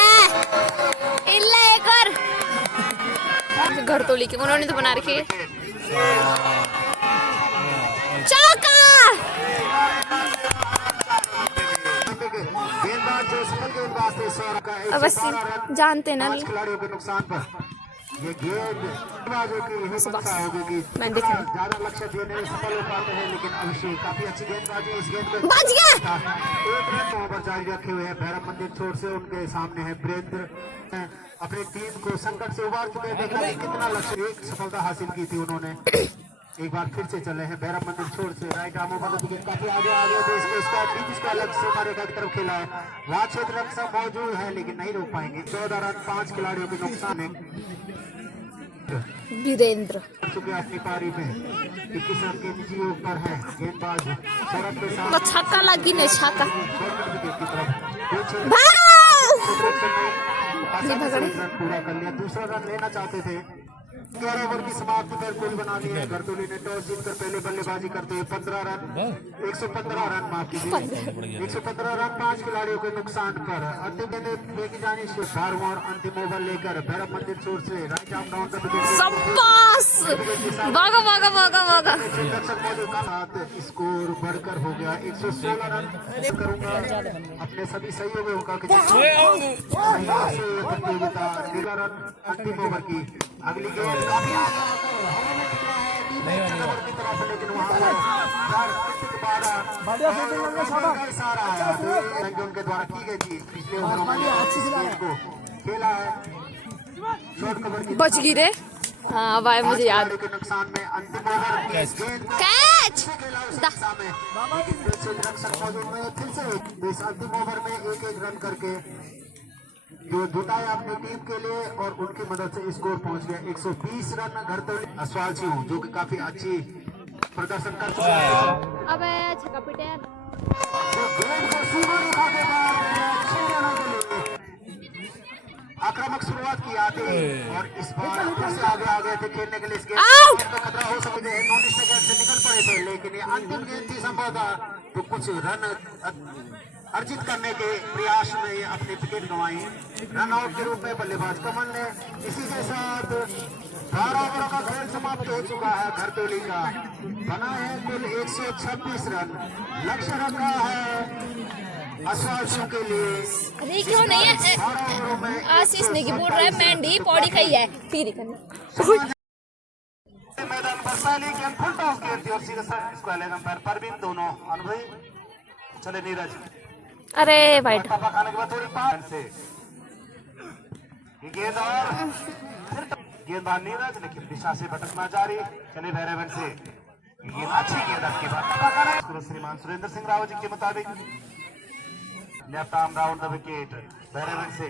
एक और घर तो लेके उन्होंने तो बना रखी है चौका। अब जानते ना खिलाड़ियों के नुकसान पर ये गेंद मैं देख रही ज्यादा लक्ष्य देने में सफल हो पाते हैं, लेकिन अभिषेक काफी अच्छी गेंदबाजी इस गेंद में बच गया। एक रन ओवर जारी रखे हुए हैं भैरव मंदिर छोड़ से। उनके सामने है वीरेंद्र, अपनी टीम को संकट से उबार चुके हैं। देखना कितना लक्ष्य, एक सफलता हासिल की थी उन्होंने। एक बार फिर से चले हैं भैरव मंदिर छोड़ से। राइट आर्म ओवर काफी आगे देश को इसका अलग सीमा रेखा की तरफ खेला है। वहाँ क्षेत्र रक्षक मौजूद है लेकिन नहीं रोक पाएंगे। 14 रन 5 खिलाड़ियों के नुकसान है। वीरेंद्र चुके अपनी पारी में 21 रन के निजी योग पर है गेंदबाज शरद के साथ। तो छक्का लगी नहीं छक्का पूरा कर लिया। दूसरा रन लेना चाहते थे। 11 ओवर की समाप्ति पर गोल बना लिया है। घरतोली ने टॉस जीतकर पहले बल्लेबाजी करते हुए 15 रन 115 रन माफ कीजिए 115 रन 5 खिलाड़ियों के नुकसान पर अंतिम गेंदें फेंकी जानी। 12वां और अंतिम ओवर लेकर भैरव मंदिर छोर से राइट आर्म डाउन स्कोर बढ़कर हो गया 116 रन। करूंगा अपने सभी सहयोगियों का प्रतियोगिता 13 रन अंतिम ओवर की। अगली गेंद काफी की तरफ, लेकिन वहाँ उनके द्वारा की गई थी पिछले ओवरों में को खेला है। शॉर्ट कवर की बच गिरे। हाँ भाई मुझे याद के नुकसान में अंतिम ओवर गेंद कैच फिर से इस अंतिम ओवर में एक रन करके जो जुटाया अपनी टीम के लिए और उनकी मदद से स्कोर पहुंच गया 120 रन। घरतोली असवाल सिंह जो कि काफी अच्छी प्रदर्शन कर चुके हैं। अबे छक्का पीटे यार। गेंद को सीमा रेखा के पार 6 रनों के लिए आक्रामक शुरुआत की आते और इस बार फिर से आगे थे खेलने के लिए। इस गेंद में खतरा हो सकते हैं। नॉन स्ट्राइकर से निकल पड़े थे, लेकिन ये अंतिम गेंद थी संभवतः तो कुछ रन अर्जित करने के प्रयास में ये अपनी विकेट गंवाई। रन आउट के रूप में बल्लेबाज कमल ने। इसी के साथ 12 ओवरों का खेल समाप्त हो चुका है। घरतोली का बना है कुल 126 रन। लक्ष्य रखा है असवाल के लिए। अरे क्यों नहीं है आशीष ने की बोल रहा है मैंडी पौड़ी खाई है फिर मैदान पर पहली गेंद फुल टॉस गेंद थी और सीधे इसको एलेगम परवीन दोनों अनुभवी। चले नीरज। अरे भाई पापा खाने के बाद थोड़ी पार से गेंद और गेंदबाज नीरज, लेकिन दिशा से भटकना जारी। चले भैरवन से ये अच्छी गेंद आपकी बात श्रीमान सुरेंद्र सिंह रावत जी के मुताबिक left arm round the wicket भैरवन से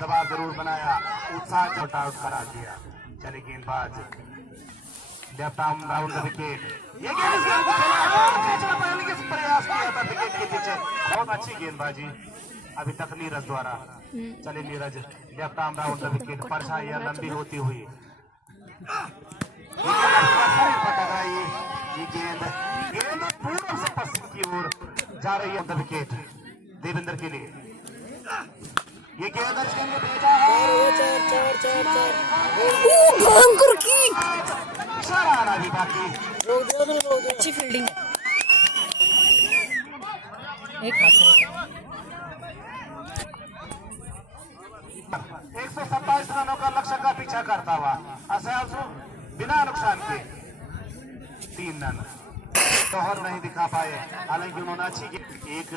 दबाव जरूर बनाया, उत्साह आउट करा दिया। चले गेंदबाज left arm round the wicket. ये गेंद प्रयास किया था विकेट के पीछे। बहुत अच्छी गेंदबाजी अभी तक नीरज द्वारा। चले Neeraj left arm round the wicket. परछाइयां लंबी होती हुई ये गेंद पूर्व से पश्चिम की ओर जा रही है द विकेट देवेंद्र के लिए। ये गेंद भेजा है इशारा आ रहा है बाकी अच्छी फील्डिंग है। 127 रनों का लक्ष्य का पीछा करता हुआ असयासु बिना नुकसान के 3 रन दोहर नहीं दिखा पाए। हालांकि उन्होंने अच्छी एक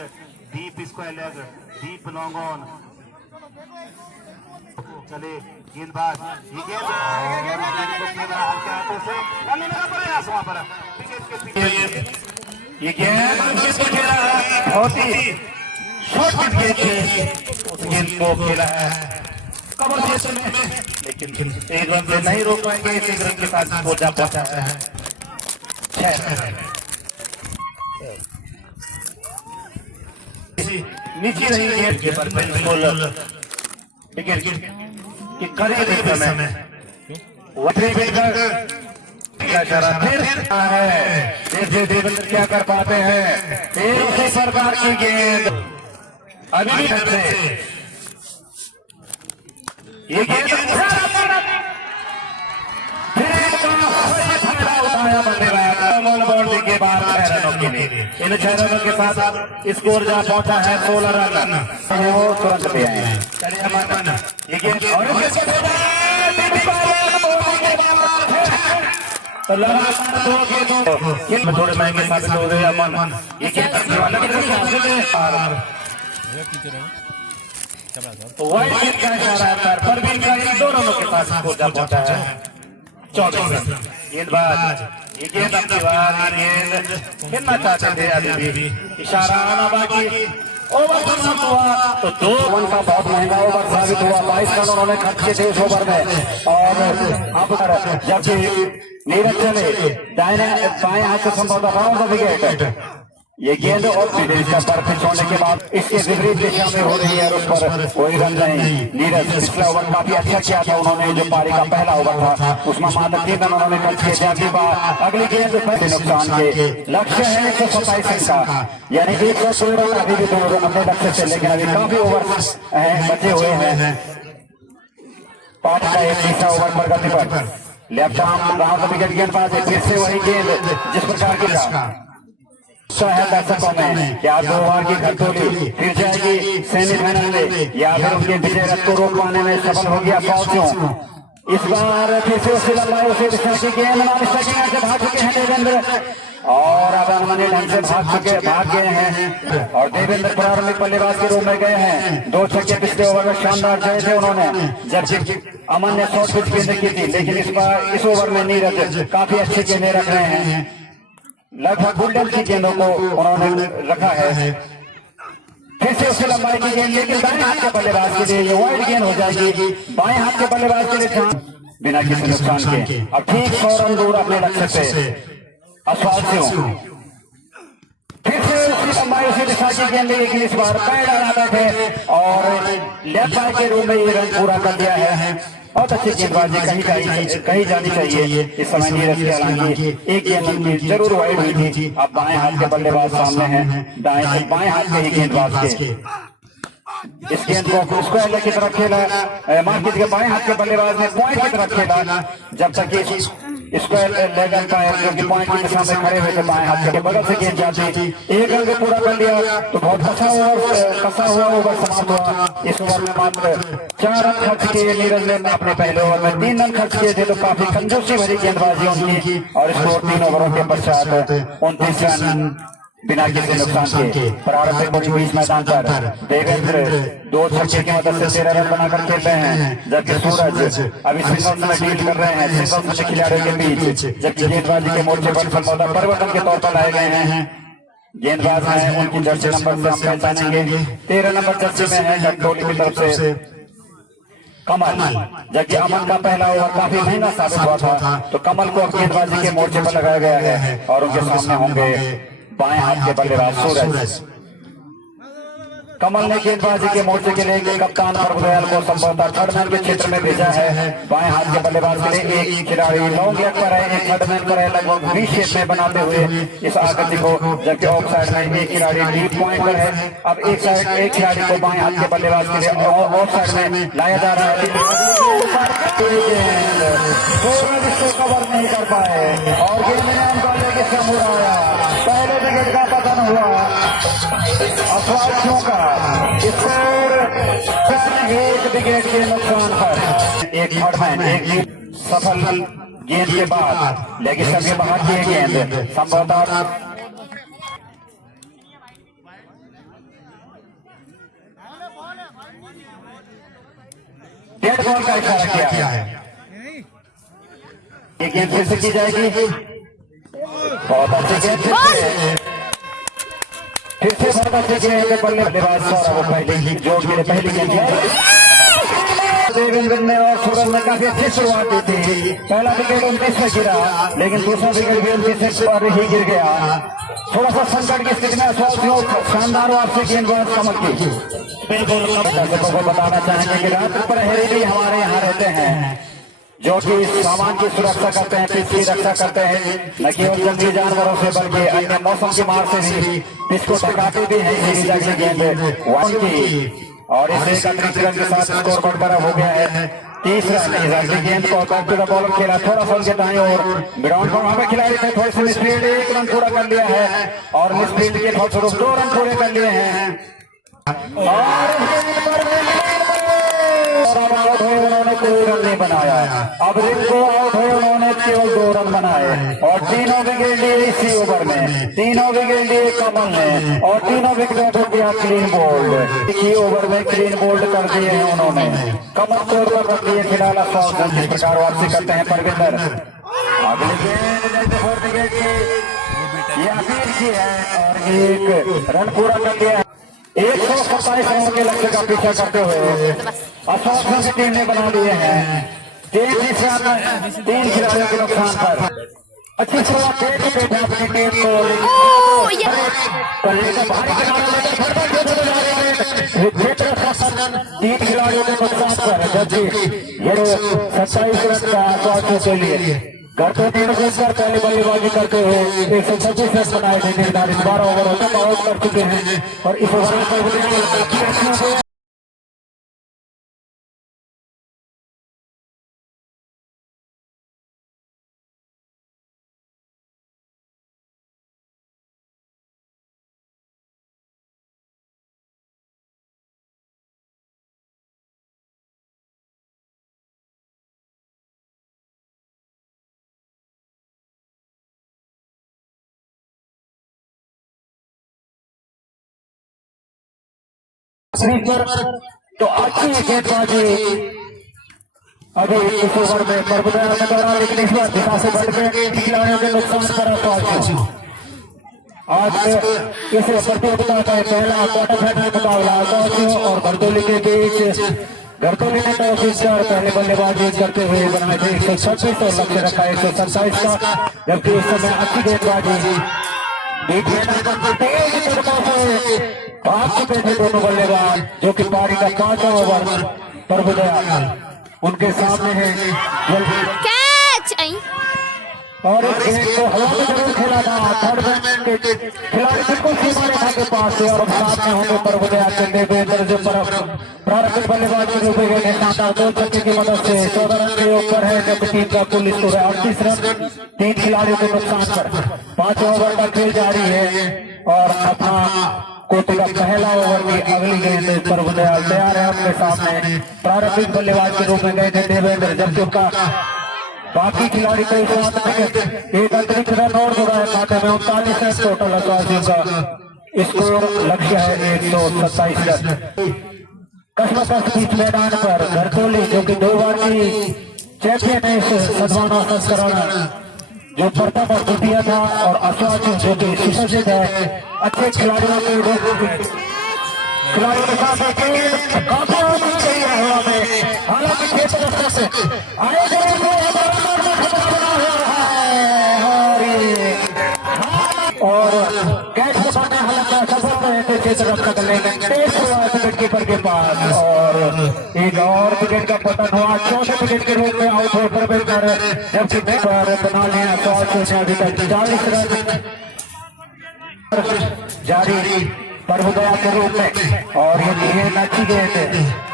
deep square leg deep long on. चले गेंदबाज ये गेंद को खेला हल्के हाथों से डालने का प्रयास वहां पर विकेट के पीछे। ये गेंद खेला है बहुत ही शॉर्ट गेंद उस गेंद को खेला है कवर में, लेकिन एक रन से नहीं रोक पाएंगे। एक रन के साथ स्कोर जा पहुंचा है 6 रन। नीचे रही गेंद के पर बिल्कुल विकेट कि करेंगे समय वही का इशारा फिर है। जैसे देवेंद्र क्या कर पाते हैं, फिर उसी प्रकार की गेंद अभी भी से ये गेंद उठाया बाउंड्री के बाद 6 रनों के लिए। इन 6 रनों के साथ स्कोर जहाँ पहुंचा है 16 रन, वो तुरंत ले आए हैं। चलिए मन ये गेंद और तो लगातार 2 गेंदों थोड़े महंगे साबित हो गए अमन। ये गेंद वाइड गेंद का इशारा है पर भी इनका इन 2 रनों के साथ स्कोर जहाँ पहुंचा है 24 रन। गेंदबाज ये गेंद अपनी बार गेंद खेलना चाहते थे, अभी भी इशारा आना बाकी। ओवर समाप्त हुआ तो 2 रन का बहुत महंगा ओवर साबित हुआ। 22 रन उन्होंने खर्च किए थे इस ओवर में। और अब जबकि नीरज चले दाहिने बाएं हाथ से संभवतः राउंड द विकेट, ये गेंद और विदेश का पर पिच होने के बाद इसके विपरीत दिशा में हो रही है और उस पर कोई रन नहीं। नीरज पिछला ओवर काफी अच्छा किया था उन्होंने, जो पारी का पहला ओवर था उसमें मात्र 3 रन उन्होंने खर्च किए थे। अगली बार अगली गेंद नुकसान के लक्ष्य है 127 रन का, यानी 116 रन अभी भी 2 रन अपने लक्ष्य से, लेकिन अभी काफी ओवर बचे हुए हैं। पारी का एक तीसरा ओवर प्रगति पर लेफ्ट आर्म राउंड विकेट गेंदबाज फिर से वही गेंद जिस प्रकार की है दर्शकों में, क्या 2 ओवर की घटोली फिर जाएगी सेमीफाइनल में या फिर उनके विजय रथ को रोक पाने में सफल हो गया फौजियों। इस बार फिर से उसी लंबाई उसी दिशा की गेंद से भाग चुके हैं देवेंद्र और अब अनमने ढंग से भाग गए हैं और देवेंद्र प्रारंभिक बल्लेबाज के रूप में गए हैं। 2 छक्के पिछले ओवर में शानदार जय थे उन्होंने, जबकि अमन ने शॉर्ट पिच गेंद की थी, लेकिन इस बार इस ओवर में नीरज काफी अच्छी गेंदें रख रहे हैं। लगभग गोल्डन की गेंदों को उन्होंने रखा है। फिर से उसकी लंबाई की गेंद, लेकिन दाएं हाथ के बल्लेबाज के लिए ये वाइड गेंद हो जाएगी। बाएं हाथ के बल्लेबाज के लिए बिना किसी नुकसान के अब ठीक 100 रन दूर अपने लक्ष्य से अश्वासियों। फिर से उसकी लंबाई उसी दिशा की गेंद, लेकिन इस बार पैर डाला थे और लेफ्ट बाय के रूप में ये रन पूरा कर दिया है। बहुत अच्छी गेंदबाजी कहीं जानी चाहिए इस समय नीरज की, हालांकि एक गेंद उनकी जरूर वाइड हुई थी। अब बाएं हाथ के बल्लेबाज सामने हैं, दाएं से बाएं हाथ के ही गेंदबाज के इस गेंद को स्क्वायर की तरफ खेला, मार्किट के बाएं हाथ के बल्लेबाज ने पॉइंट की तरफ खेला, जब तक कि स्क्वायर लेग अंपायर जो कि पॉइंट की दिशा में खड़े हुए थे बाएं हाथ के बगल से गेंद जाती थी। एक रन पूरा कर लिया तो बहुत कसा हुआ ओवर समाप्त हुआ। इस ओवर में मात्र 4 रन खर्च किए नीरज ने, अपने पहले ओवर में 3 रन खर्च किए थे, तो काफी कंजूसी भरी गेंदबाजी उनकी और स्कोर 3 ओवरों के पश्चात 29 रन बिना किसी नुकसान के। प्रारंभिक बड़ी बीच मैदान पर देवेंद्र 2 छक्के की मदद से 13 रन बनाकर खेल रहे हैं, जबकि सूरज अभी सिंगल्स में डील कर रहे हैं, सिंगल्स में खिलाड़ियों के बीच, जबकि गेंदबाजी के मोर्चे पर संभवतः परिवर्तन के तौर पर लाए गए हैं। गेंदबाज है उनकी जर्सी नंबर से हम पहचानेंगे, 13 नंबर जर्सी में है घटोली की तरफ से कमल, जबकि अमन का पहला ओवर काफी महंगा साबित हुआ था, तो कमल को गेंदबाजी के मोर्चे पर लगाया गया है और उनके सामने होंगे बाएं हाथ के बल्लेबाज सूरज। कमल ने गेंदबाजी के मोर्चे के लिए कप्तान प्रभुदयाल को संभवतः थर्ड मैन के क्षेत्र में भेजा है। बाएं हाथ के बल्लेबाज के लिए एक खिलाड़ी लॉन्ग लेग पर है, एक थर्ड मैन पर है, लगभग वी शेप में बनाते हुए इस आकृति को, जबकि ऑफ साइड में एक खिलाड़ी डीप पॉइंट पर है। अब एक खिलाड़ी को बाएं हाथ के बल्लेबाज के लिए ऑफ साइड में लाया जा रहा है, इसको कवर नहीं कर पाए और गेंद में उड़ाया। पहले विकेट का पतन हुआ अफवादियों का, स्कोर 1 विकेट के नुकसान पर। एक थर्डमैन एक सफल गेंद के बाद लेकिन सभी बाहर किए गेंद संभवतः डेड बॉल का इशारा किया है। ये गेंद फिर से की जाएगी, बहुत अच्छी गेंद फिर से बहुत अच्छी गेंद बल्लेबाज सौरभ पहले जोड़ के पहली गेंद देवेंद्र ने और सूरज ने काफी अच्छी शुरुआत की थी। पहला विकेट 29 में गिरा, लेकिन दूसरा विकेट भी 29 पर ही गिर गया। थोड़ा सा संकट की स्थिति में शानदार वापसी गेंदबाज कमल की। बिल्कुल दर्शकों को बताना चाहेंगे कि रात प्रहरी भी हमारे यहाँ रहते हैं जो कि सामान की सुरक्षा करते हैं, पिच की रक्षा करते हैं, न केवल जंगली जानवरों से बल्कि अन्य मौसम की मार से भी पिच को ढकाते भी हैं। सीधी जगली गेंद वन की और इस 31 रन के साथ स्कोर बढ़कर हो गया है 30 रन। जगली गेंद को बैक टू द बॉलर खेला थोड़ा सा उनके दाएं और ग्राउंड पर वहां खिलाड़ी ने थोड़ी सी मिसफील्ड 1 रन पूरा कर लिया है और मिसफील्ड के फलस्वरूप 2 रन पूरे कर लिए हैं और आउट हुए उन्होंने कोई रन नहीं बनाया। अब रिंको आउट हुए उन्होंने केवल 2 रन बनाए और तीनों विकेट लिए इसी ओवर में, तीनों विकेट लिए कमल ने और तीनों विकेट को दिया क्लीन बोल्ड। इसी ओवर में क्लीन बोल्ड कर दिए हैं उन्होंने, कमल तोड़ कर रख दिए खिलाड़ा 100 रन। इस प्रकार वापसी करते हैं परविंदर। अगली गेंद फोर्थ विकेट की ये अमीर की है और 1 रन पूरा कर दिया। 127 रन के लक्ष्य का पीछा करते हुए 88 रन की टीम ने बना लिए हैं। 3 खिलाड़ियों के नुकसान पर अच्छी शुरुआत अपनी टीम को करने का भारी किनारा 3 खिलाड़ियों के नुकसान पर, जबकि ये 27 रन का आंकड़ा के लिए घरते पहले बल्लेबाजी करते हुए 126 रन बनाए थे। निर्धारित 12 ओवर तक आउट कर चुके हैं और इस ओवर में तो अच्छी गेंदबाजी अभी इस ओवर में परबुदया ने दौड़ा, लेकिन इस बार दिशा से बढ़ के खिलाड़ियों के नुकसान पर आज इस प्रतियोगिता का पहला क्वार्टर फाइनल मुकाबला गौसियों और घरतौली के बीच। घरतौली ने टॉस और पहले बल्लेबाजी करते हुए बनाए थे 126 और लक्ष्य रखा 127 का, जबकि इस समय अच्छी गेंदबाजी भाग चुके थे दोनों बल्लेबाज, जो कि पारी का 5वां ओवर परबुदया उनके सामने है कैच और इस गेंद को हवा में जरूर खेला था। थर्ड बैट्समैन के खिलाड़ी बिल्कुल सीमा रेखा के पास थे और सामने होंगे परबुदया के देवेंद्र जो प्रारंभिक बल्लेबाज के रूप में शानदार 2 छक्के की मदद से 14 रन के ऊपर है, जबकि टीम का कुल स्कोर है 38 रन। 3 खिलाड़ियों के नुकसान पर 5वां ओवर का खेल जारी है और अपना कोटि का पहला ओवर की अगली गेंद परबुदया तैयार है अपने सामने। प्रारंभिक बल्लेबाज के रूप में गए थे देवेंद्र, जबकि उसका बाकी खिलाड़ी को एक अतिरिक्त रन और जुड़ा है खाते में 39 रन टोटल अकाशियों का स्कोर लक्ष्य है 127 रन। कसमकस बीच मैदान पर घरतौली जो कि 2 बार की चैंपियन है इस सदवाना संस्करण, जो प्रथम और द्वितीय था, और अश्वाच जो कि सुसज्जित है अच्छे खिलाड़ियों के साथ काफी हवा में, हालांकि क्षेत्र से और कैच बनाने हालांकि सफल रहे थे क्षेत्र रक्षक, लेकिन विकेटकीपर के पास और एक और विकेट का पतन हुआ। 4थे विकेट के रूप में आउट हो परविंदर, जबकि बना लिया 100 अभी तक 40 रन जारी परबुदया के रूप में। और ये गेंद अच्छी गेंद,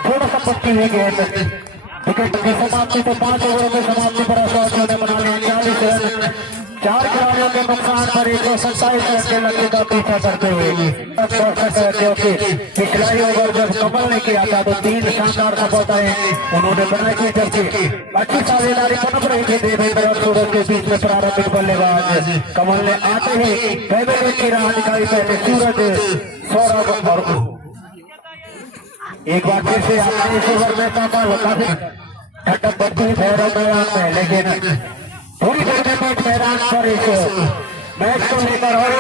थोड़ा सा पक्की हुई गेंद, विकेट की समाप्ति तो 5 ओवरों में समाप्ति पर अशोक ने बना लिया 40 रन। 4 खिलाड़ियों के नुकसान पर 127 रन के लक्ष्य का पीछा करते हुए, क्योंकि पिछला ओवर जब कमल ने किया था तो 3 शानदार सफलताएं उन्होंने बनाई थी, जबकि अच्छी साझेदारी पनप रही थी देवेंद्र और सूरज के बीच में। प्रारंभिक बल्लेबाज कमल ने आते ही पहले विकेट की राह निकाली, पहले सूरज, सौरभ और एक बार फिर से आपने इस ओवर में कमल काफी ठंडक बढ़ती हुई भैरव मैदान में, लेकिन पूरी तरह से मैदान पर इस मैच को लेकर और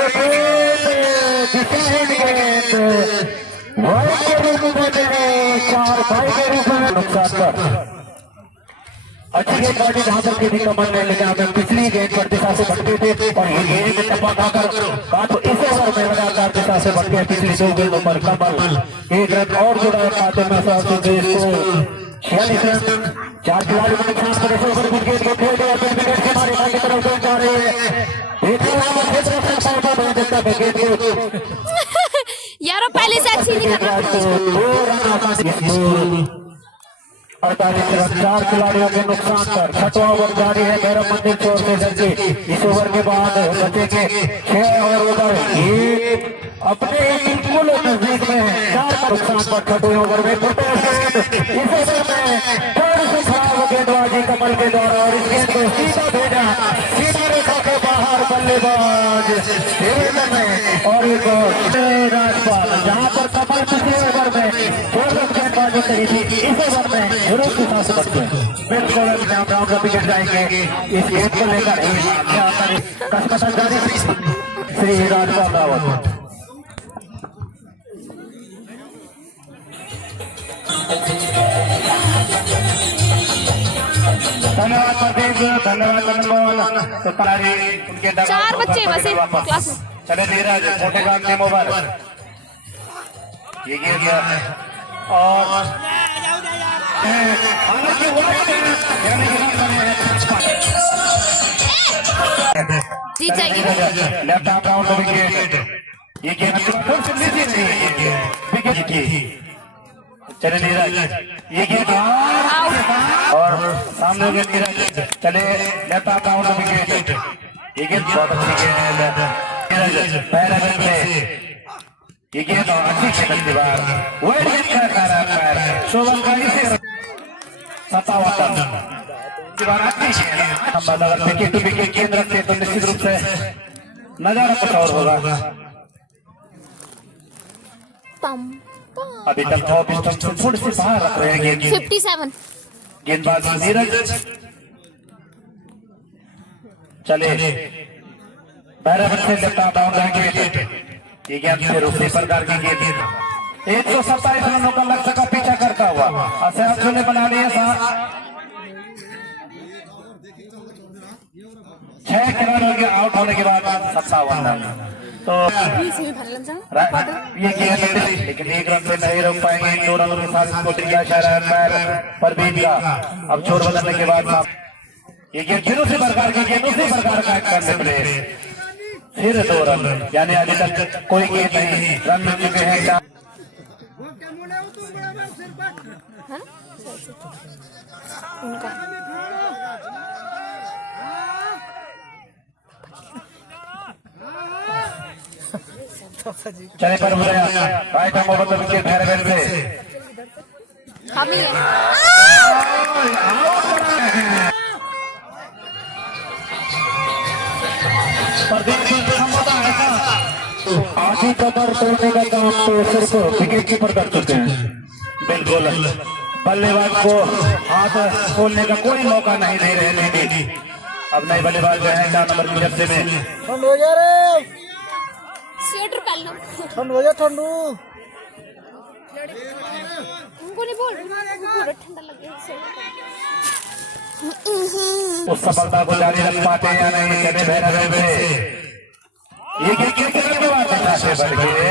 के रूप में 4 भाई के रूप में नुकसान पर अच्छी गेंदबाजी जहां तक की थी कमल ने, लेकिन हमें पिछली गेंद पर दिशा से भटके थे और ये गेंद टप्पा खाकर कहा तो इस ओवर में लगातार दिशा से भटके पिछली 2 गेंदों पर कमल 1 रन और जुड़ा खाते में 100 को 46 रन। 4 खिलाड़ी को नुकसान पर इस ओवर विकेट को खेल दिया। विकेट के मारे आगे तरफ दौड़ जा रही है। यारो पहले से अच्छी नहीं कर रहा। 48 रन। 4 खिलाड़ियों के नुकसान पर छठवां ओवर जारी है। भैरव मंदिर की ओर से जल्दी इस ओवर के बाद बचेंगे 6 और ओवर। ये अपने बिल्कुल नजदीक में है। 4 का नुकसान पर छठवें ओवर में इस ओवर में थोड़ी सी खराब गेंदबाजी कमल के द्वारा और इस गेंद को सीधा भेजा सीधा रेखा के बाहर बल्लेबाज और एक राजपाल जहां पर कमल पिछले ओवर में गेंदबाजी करी थी इस ओवर में विरोध के साथ बढ़ते हैं। बिल्कुल राउंड का विकेट जाएंगे इस गेंद को लेकर कसमत जारी श्री राजपाल रावत। धन्यवाद प्रदीप, धन्यवाद मनमोहन। तो तारी उनके 4 बच्चे बस एक क्लास में। चले धीरज मोटे काम गेम ओवर। ये गेम और जीत जाएगी। Left arm round wicket. ये गेम विकेट की। चले नीरज ये गेंद और सामने गेंद नीरज चले लेफ्ट आर्म राउंड विकेट। ये गेंद बहुत अच्छी गेंद है नीरज पहला गेंद पे ये गेंद और अच्छी गेंद की बार वही गेंद क्या कर रहा है शोभन का इसे 57 रन अच्छी गेंद। अगर विकेट टू विकेट गेंद रखते तो निश्चित रूप से नजारा कुछ और होगा। अभी तक 24 रन से थोड़ी सी बाहर रख रहे हैं गेंद। 57 गेंदबाज नीरज चले भैरव से लेफ्ट आर्म राउंड विकेट। ये गेंद फिर उसी प्रकार की गेंद 127 रनों का लक्ष्य का पीछा करता हुआ असहज ने बना लिया 6 खिलाड़ियों के आउट होने के बाद 57 रन। तो ये गेंद लेकिन 1 रन से नहीं रोक पाएंगे। 2 रनों के साथ इसको दिया जा रहा है परवीन का। अब छोर बदलने के बाद ये गेंद फिर उसी प्रकार की गेंद उसी प्रकार का करने पड़े फिर 2 रन यानी अभी तक कोई गेंद नहीं रन मिल चुके हैं। चले पर right arm over the wicket Bhairav से हम ही हैं। आधी कमर तोड़ने का काम तो सिर्फ विकेट कीपर कर चुके हैं। बिल्कुल बल्लेबाज को हाथ खोलने का कोई मौका नहीं दे रहे थे। अब नए बल्लेबाज जो है 4 नंबर की जर्सी में ठंड हो गया रे, स्वेटर पहन लो। ठंड हो गया ठंडू। उनको नहीं बोल पूरा ठंडा लग गया। उस सफलता को जारी रख पाते हैं या नहीं चले भैरव से ये के बाद से बढ़ गए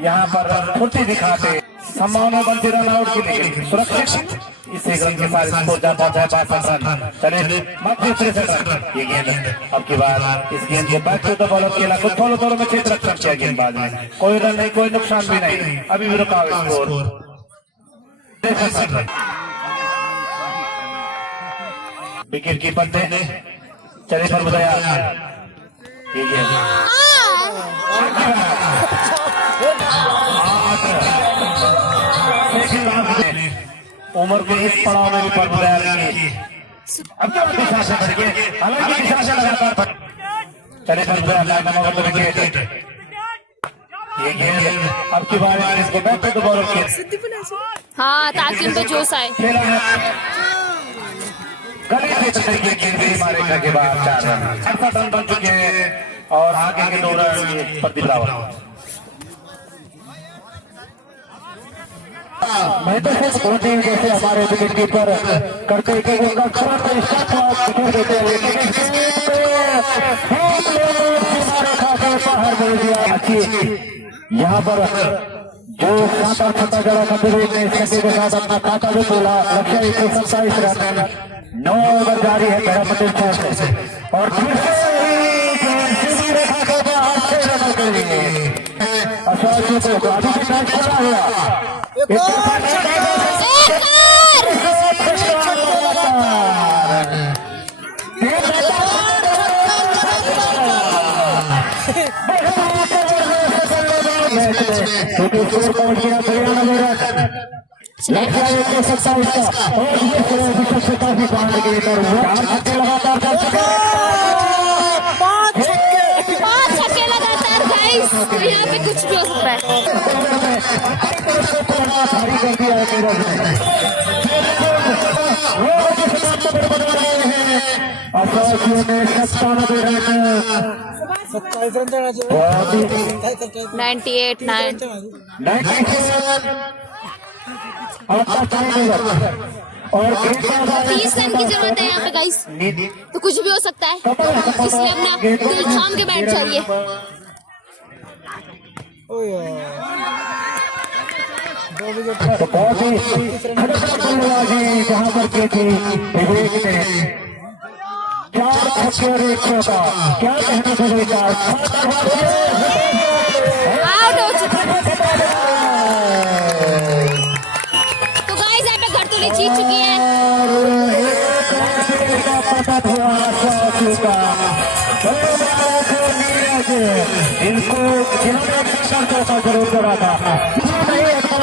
यहाँ पर फुर्ती दिखाते संभावना बनती रन आउट की लेकिन सुरक्षित इस एक रन के साथ स्कोर जाता है 62 रन। चले मात्र 63 रन। ये गेंद अब की बार इस गेंद के बैक टू द बॉलर खेला कुछ थोड़े में क्षेत्र रक्षण किया गेंदबाज ने। कोई रन नहीं कोई नुकसान भी नहीं अभी भी रुका हुआ स्कोर। विकेट कीपर ने चले पर बताया ये गेंद उम्र के इस पड़ाव में भी पर बताया अब क्या दिशा से बढ़ गए हालांकि दिशा से लगातार चले पर बताया विकेट। ये गेंद अब की बार इसको बैक टू द बॉलर के हाँ ताकि उन पे जोश आए। खेला है गले से तरीके गेंद मारे के बाद 4 रन 68 रन बन चुके हैं और आगे के 2 रन प्रदीप रावत। मैं तो सिर्फ बोलते हैं जैसे हमारे विकेट कीपर करते हैं कि उनका छोड़ देते हैं लेकिन बाहर बोल दिया। अच्छी यहाँ पर जो काटा छक्का जड़ा करते हुए ने छक्के के साथ अपना काटा भी खोला। लक्ष्य 127 रन, 9 ओवर जारी है पहला मंजिल से और फिर से सीधी रेखा के बाहर 6 रनों के लिए अशोक को अभी भी मैच चला हुआ। एक और छोटे स्कोर पहुंच गया 93 रन। लक्ष्य 127 का और ये विकेट से काफी बाहर गए पर 4 छक्के लगातार कर चुके हैं। 5 छक्के लगातार गाइस, यहाँ पे कुछ भी हो सकता है। भारी कर दिया है मेरा अशोक ने 97 रन 27 रन चढ़ा जो 98 9 और 30 रन की जरूरत है यहाँ पे गाइस, तो कुछ भी हो सकता है, इसलिए अपना दिल थाम के बैठ जाइए। ओ यार 2 विकेट तो बहुत ही बल्लेबाजी जहां पर की थी विवेक ने 4 छक्के और 1 चौका। क्या कहना विवेक का आउट हो चुका। तो गाइस यहाँ पे घरतुली जीत चुकी है। इनको जरूर करा था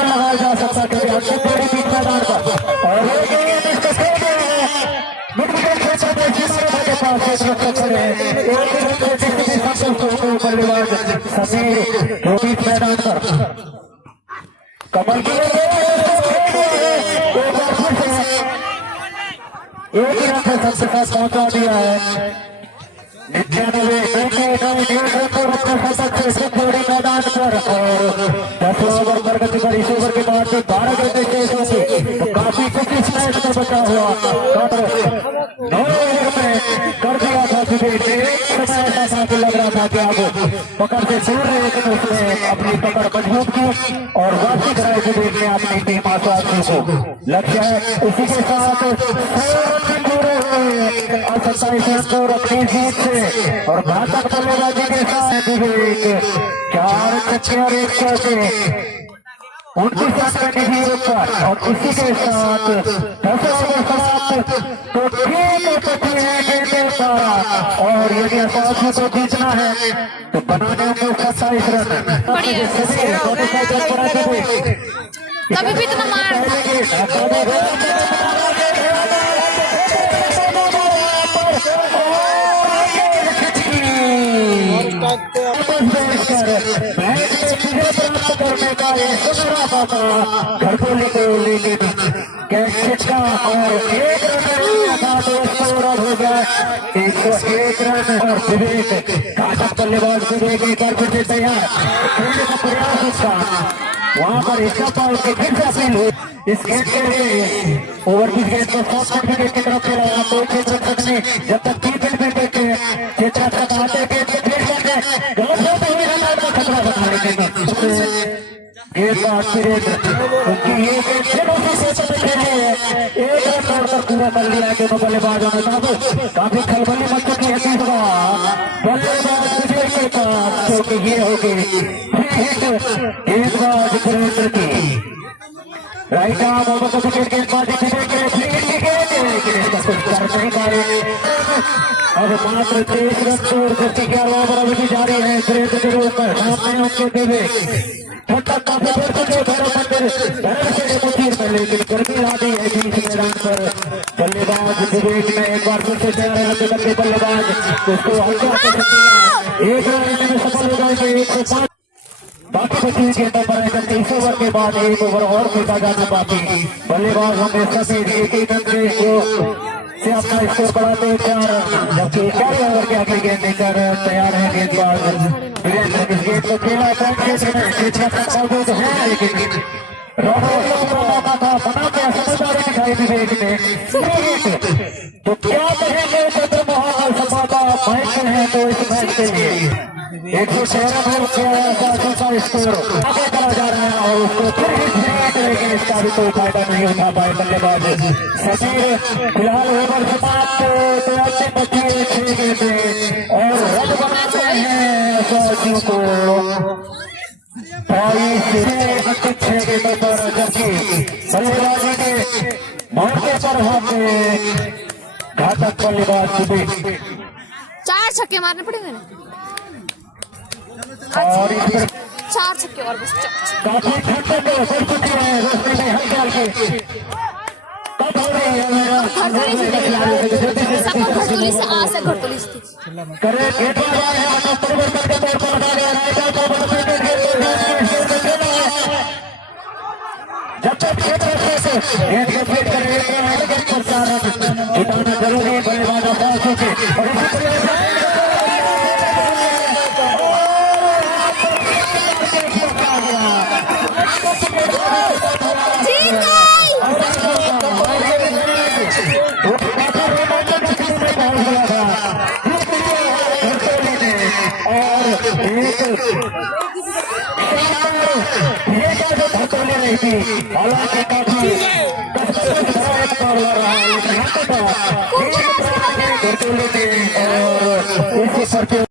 लगाया जा सकता क्योंकि बड़ी बीच मैदान पर और बल्लेबाज समीर बीच मैदान पर कमल की एक ही रन से सबसे साथ पहुंचा दिया है। 99 मैदान पर और 10 ओवर प्रगति पर इस ओवर के बाद 12 गेंदें शेष होंगी। काफी कुछ मैच में बचा हुआ 9 ओवर में कर दिया था विवेक ने। एक समय ऐसा था लग रहा था कि अब पकड़ से दूर रहे, लेकिन उसने अपनी पकड़ मजबूत की और वापसी कराई विवेक ने अपनी टीम आसवासी को। लक्ष्य है उसी के साथ 27 रन और अपनी जीत से और घातक बल्लेबाजी के साथ विवेक 4 छक्के और 1 चौके 29 रन की जीत पर और इसी के साथ 10 ओवर समाप्त। तो ठीक है गेंदें पारा और यदि असाधी को जीतना है तो बनाने होंगे 27 रन। कभी भी इतना मार घरकोली को लेकिन कैचिका और 1 रन हो गया 101 रन और विवेक घातक बल्लेबाज विवेक एक बार फिर से तैयार खेलने का प्रयास उसका वहां पर इसका पाल के फिर से अपील हुई इस गेंद के लिए ओवर की गेंद को सॉफ्ट विकेट की तरफ खेला कोई क्षेत्र तक नहीं जब तक 3 विकेट के क्षेत्र तक आते गेंद के फिर से गलत होते हुए खतरा बना रहे एक बार फिर उनकी ये एक रन पर पूरा कर लिया है दोनों बल्लेबाजों ने। काफी खलबली मच चुकी है तीसरा बल्लेबाज विजय के पास क्योंकि ये होगी गेंदबाज सुरेंद्र की राइट आर्म ओवर को विकेट गेंदबाजी लेकिन इसका कुछ कर नहीं पाए। अब मात्र 23 रन तोड़ कुश्ती के ओवर अभी भी जारी है सुरेंद्र के रूप में सामने उनके देवे लेकिन गर्मी आ गई है बीच मैदान पर बल्लेबाज विवेक ने एक बार फिर से तैयार बल्लेबाज उसको एक रन में सफल हो जाएंगे 105 बाकी बची गेंदों पर 23 ओवर के बाद 1 ओवर और खेला जाना बाकी बल्लेबाज हमेशा से एक ही रन से अपना स्कोर बढ़ाते हैं 4 रन जबकि 11 ओवर के अगली गेंद लेकर तैयार है गेंदबाज वीरेंद्र। इस गेंद को खेला मौजूद है लेकिन बना के समझदारी दिखाई विवेक ने। तो क्या कहेंगे चंद्रमोहन संवाददाता मैच में है तो इस मैच के लिए 113 रन स्कोर आगे चला जा रहा है और उसको फिर भी लेकिन इसका भी कोई फायदा नहीं उठा पाए बल्लेबाज समीर। फिलहाल ओवर समाप्त, तो अंतिम बची 6 गेंदें और रन बनाते हैं सौजियों को 22 अंतिम 6 गेंदों पर, जबकि बल्लेबाजी के मौके पर हमने घातक बल्लेबाज सुबीर 4 छक्के मारने पड़ेंगे ना, और इस पर 4 छक्के और बस 4 छक्के। काफी घंटे तो हो चुकी है रोशनी में हल्के हल्के कब हो रही है सबको घटोली से आ से घटोली से करे गेट पर आए हैं मतलब परिवर्तन के तौर पर लगा गया है जब तक खेत रखने से गेट के फीट करेंगे गेट पर 4 रन जुटाना जरूरी है बल्लेबाज पास होके और इसी तरह हालांकि काफी और इसी